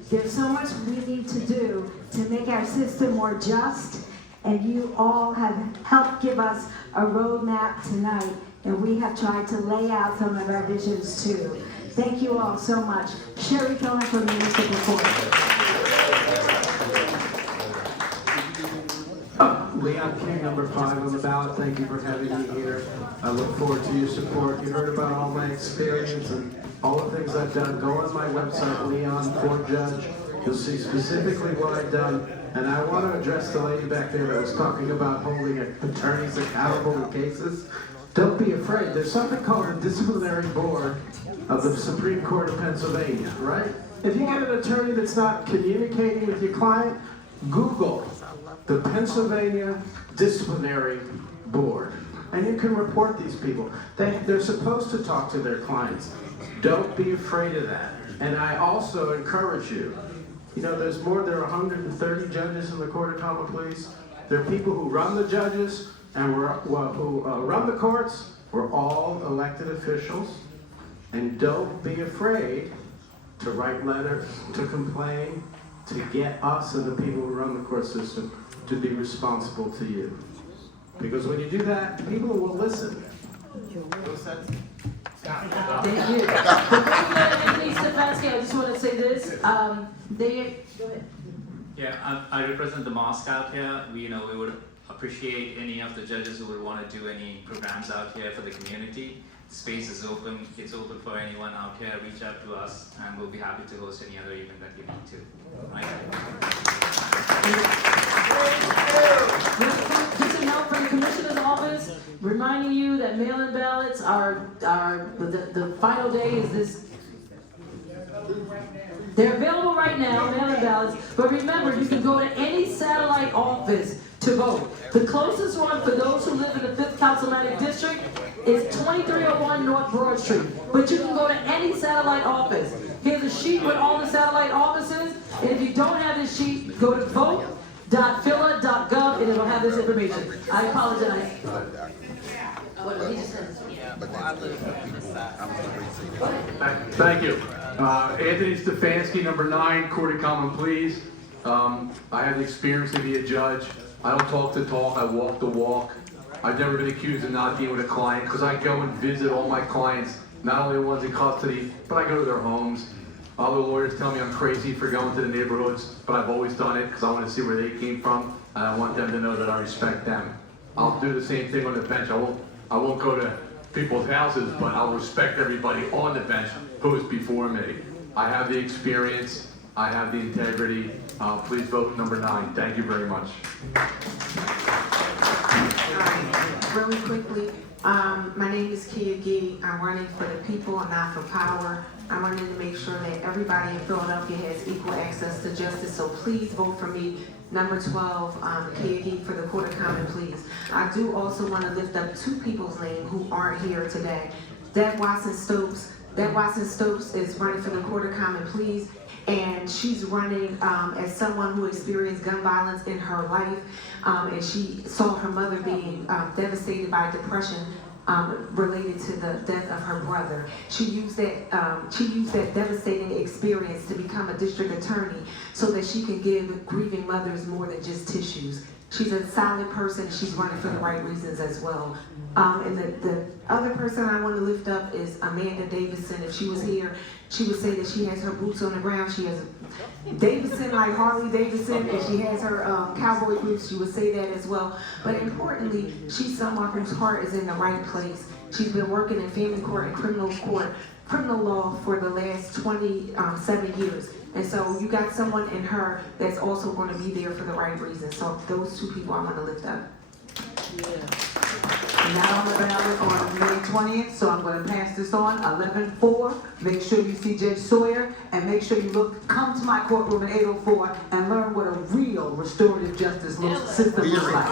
there's so much we need to do to make our system more just, and you all have helped give us a roadmap tonight, and we have tried to lay out some of our visions too. Thank you all so much. Sherry Cohen from Municipal Court. Leon King, number 5 on the ballot. Thank you for having me here. I look forward to your support. You heard about all my experience and all the things I've done. Go on my website, Leon Court Judge. You'll see specifically what I've done. And I want to address the lady back there that was talking about holding attorneys accountable in cases. Don't be afraid. There's something called a disciplinary board of the Supreme Court of Pennsylvania, right? If you get an attorney that's not communicating with your client, Google the Pennsylvania Disciplinary Board, and you can report these people. They're supposed to talk to their clients. Don't be afraid of that. And I also encourage you, there are 130 judges in the Court of Common Pleas. There are people who run the judges and who run the courts. We're all elected officials. And don't be afraid to write letters, to complain, to get us and the people who run the court system to be responsible to you. Because when you do that, people will listen. Thank you. Anthony Stefanski, I just want to say this. Go ahead. Yeah, I represent the Mosque out here. We would appreciate any of the judges who would want to do any programs out here for the community. The space is open. It's open for anyone out here. Reach out to us, and we'll be happy to host any other event that you need to. Just a note from the Commissioner's Office, reminding you that mail-in ballots are the final day is this. They're available right now, mail-in ballots, but remember, you can go to any satellite office to vote. The closest one for those who live in the 5th Councilmanic District is 2301 North Broad Street, but you can go to any satellite office. Here's a sheet with all the satellite offices, and if you don't have this sheet, go to vote.phila.gov and it'll have this information. I apologize. Thank you. Anthony Stefanski, number 9, Court of Common Pleas. I have the experience to be a judge. I don't talk the talk, I walk the walk. I've never been accused of not being with a client because I go and visit all my clients, not only the ones in custody, but I go to their homes. Other lawyers tell me I'm crazy for going to the neighborhoods, but I've always done it because I want to see where they came from, and I want them to know that I respect them. I'll do the same thing on the bench. I won't go to people's houses, but I'll respect everybody on the bench who is before me. I have the experience. I have the integrity. Please vote number 9. Thank you very much. Really quickly, my name is Kia Gee. I'm running for the people and not for power. I'm running to make sure that everybody in Philadelphia has equal access to justice, so please vote for me. Number 12, Kia Gee for the Court of Common Pleas. I do also want to lift up 2 people's names who aren't here today. Deb Watson Stokes. Deb Watson Stokes is running for the Court of Common Pleas, and she's running as someone who experienced gun violence in her life, and she saw her mother being devastated by depression related to the death of her brother. She used that devastating experience to become a district attorney so that she can give grieving mothers more than just tissues. She's a solid person. She's running for the right reasons as well. And the other person I want to lift up is Amanda Davison. If she was here, she would say that she has her boots on the ground. She has Davidson like Harley Davidson, and she has her cowboy boots. She would say that as well. But importantly, she's someone whose heart is in the right place. She's been working in family court and criminal law for the last 27 years. And so you got someone in her that's also going to be there for the right reason. So those two people I want to lift up. Not on the ballot on May 20th, so I'm going to pass this on. 11-4. Make sure you see Judge Sawyer, and make sure you come to my courtroom at 8:04 and learn what a real restorative justice system looks like.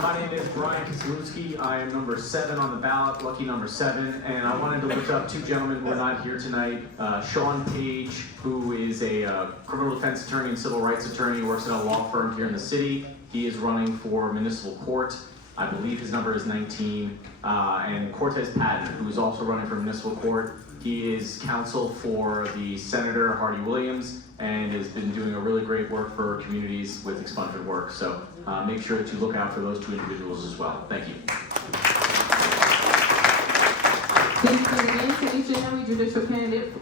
My name is Brian Kaslewski. I am number 7 on the ballot, lucky number 7, and I wanted to lift up 2 gentlemen who are not here tonight. Sean Page, who is a criminal defense attorney and civil rights attorney, works at a law firm here in the city. He is running for municipal court. I believe his number is 19. And Cortez Patton, who is also running for municipal court. He is counsel for the Senator Hardy Williams and has been doing a really great work for communities with expungement work. So make sure that you look out for those 2 individuals as well. Thank you. Thank you again, Tanisha Henry, judicial candidate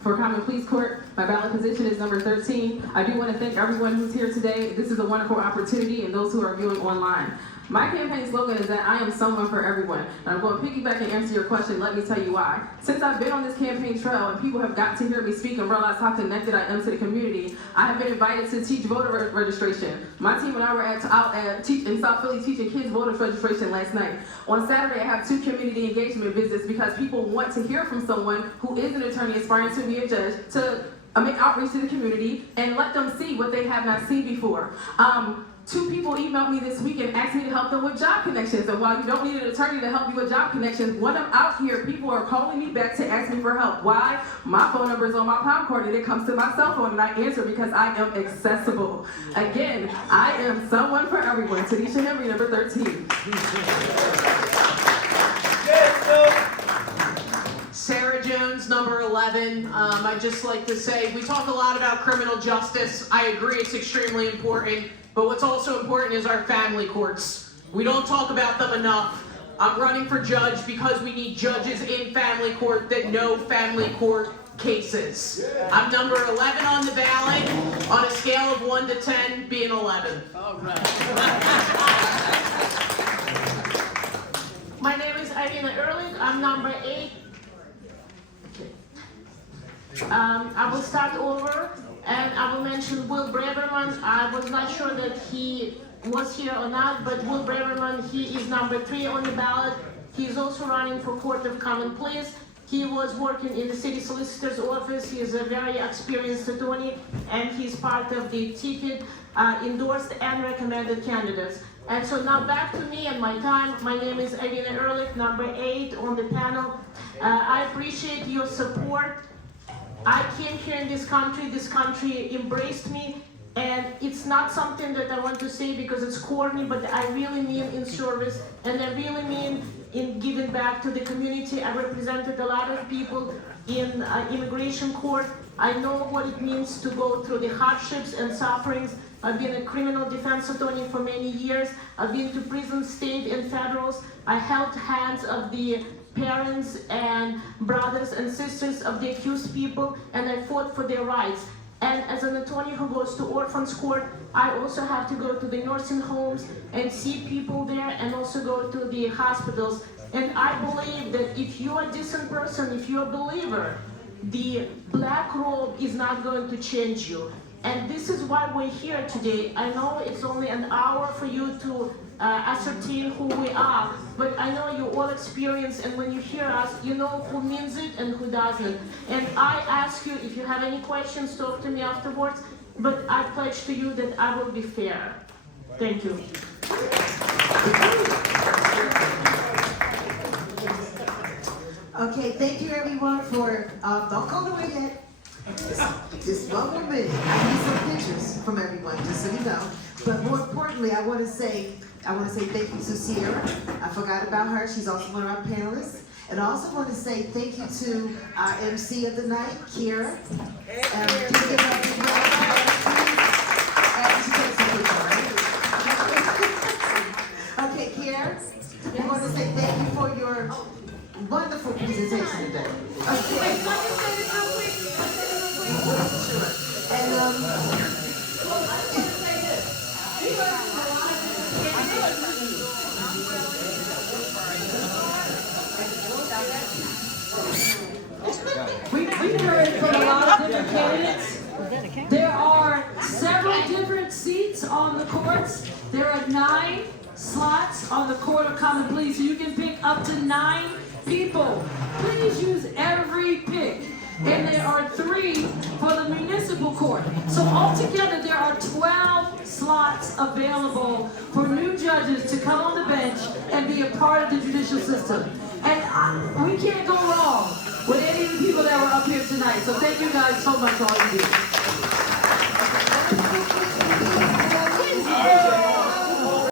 for Common Pleas Court. My ballot position is number 13. I do want to thank everyone who's here today. This is a wonderful opportunity, and those who are viewing online. My campaign slogan is that I am someone for everyone. And I'm going to piggyback and answer your question. Let me tell you why. Since I've been on this campaign trail and people have got to hear me speak and realize how connected I am to the community, I have been invited to teach voter registration. My team and I were out in South Philly teaching kids voter registration last night. On Saturday, I have 2 community engagement visits because people want to hear from someone who is an attorney aspiring to be a judge to make outreach to the community and let them see what they have not seen before. 2 people emailed me this week and asked me to help them with job connections. And while you don't need an attorney to help you with job connections, when I'm out here, people are calling me back to ask me for help. Why? My phone number is on my palm card and it comes to my cell phone and I answer because I am accessible. Again, I am someone for everyone. Tanisha Henry, number 13. Sarah Jones, number 11. I'd just like to say, we talk a lot about criminal justice. I agree, it's extremely important. But what's also important is our family courts. We don't talk about them enough. I'm running for judge because we need judges in family court that know family court cases. I'm number 11 on the ballot, on a scale of 1 to 10, being 11. All right. My name is Irina Ehrlich. I'm number 8. I will start over. And I will mention Will Braverman. I was not sure that he was here or not, but Will Braverman, he is number 3 on the ballot. He is also running for Court of Common Pleas. He was working in the city solicitor's office. He is a very experienced attorney, and he's part of the ticket endorsed and recommended candidates. And so now back to me and my time. My name is Irina Ehrlich, number 8 on the panel. I appreciate your support. I came here in this country embraced me, and it's not something that I want to say because it's corny, but I really mean in service, and I really mean in giving back to the community. I represented a lot of people in immigration court. I know what it means to go through the hardships and sufferings. I've been a criminal defense attorney for many years. I've been to prison, state, and federals. I held hands of the parents and brothers and sisters of the accused people, and I fought for their rights. And as an attorney who goes to orphans court, I also have to go to the nursing homes and see people there, and also go to the hospitals. And I believe that if you're a decent person, if you're a believer, the black robe is not going to change you. And this is why we're here today. I know it's only an hour for you to ascertain who we are, but I know you all experience, and when you hear us, you know who means it and who doesn't. And I ask you, if you have any questions, talk to me afterwards, but I pledge to you that I will be fair. Thank you. Okay, thank you everyone for, don't go away yet. Just one more minute. I need some pictures from everyone, just so you know. But more importantly, I want to say thank you to Sierra. I forgot about her. She's also one of our panelists. And I also want to say thank you to our MC of the night, Kira. And she takes a picture, right? Okay, Kira. We want to say thank you for your wonderful presentation today. Okay. Wait, can I just say this real quick? Sure. And We've heard from a lot of different candidates. There are several different seats on the courts. There are 9 slots on the Court of Common Pleas, so you can pick up to 9 people. Please use every pick. And there are 3 for the municipal court. So altogether there are 12 slots available for new judges to come on the bench and be a part of the judicial system. And we can't go wrong with any of the people that were up here tonight. So thank you guys so much for all you do.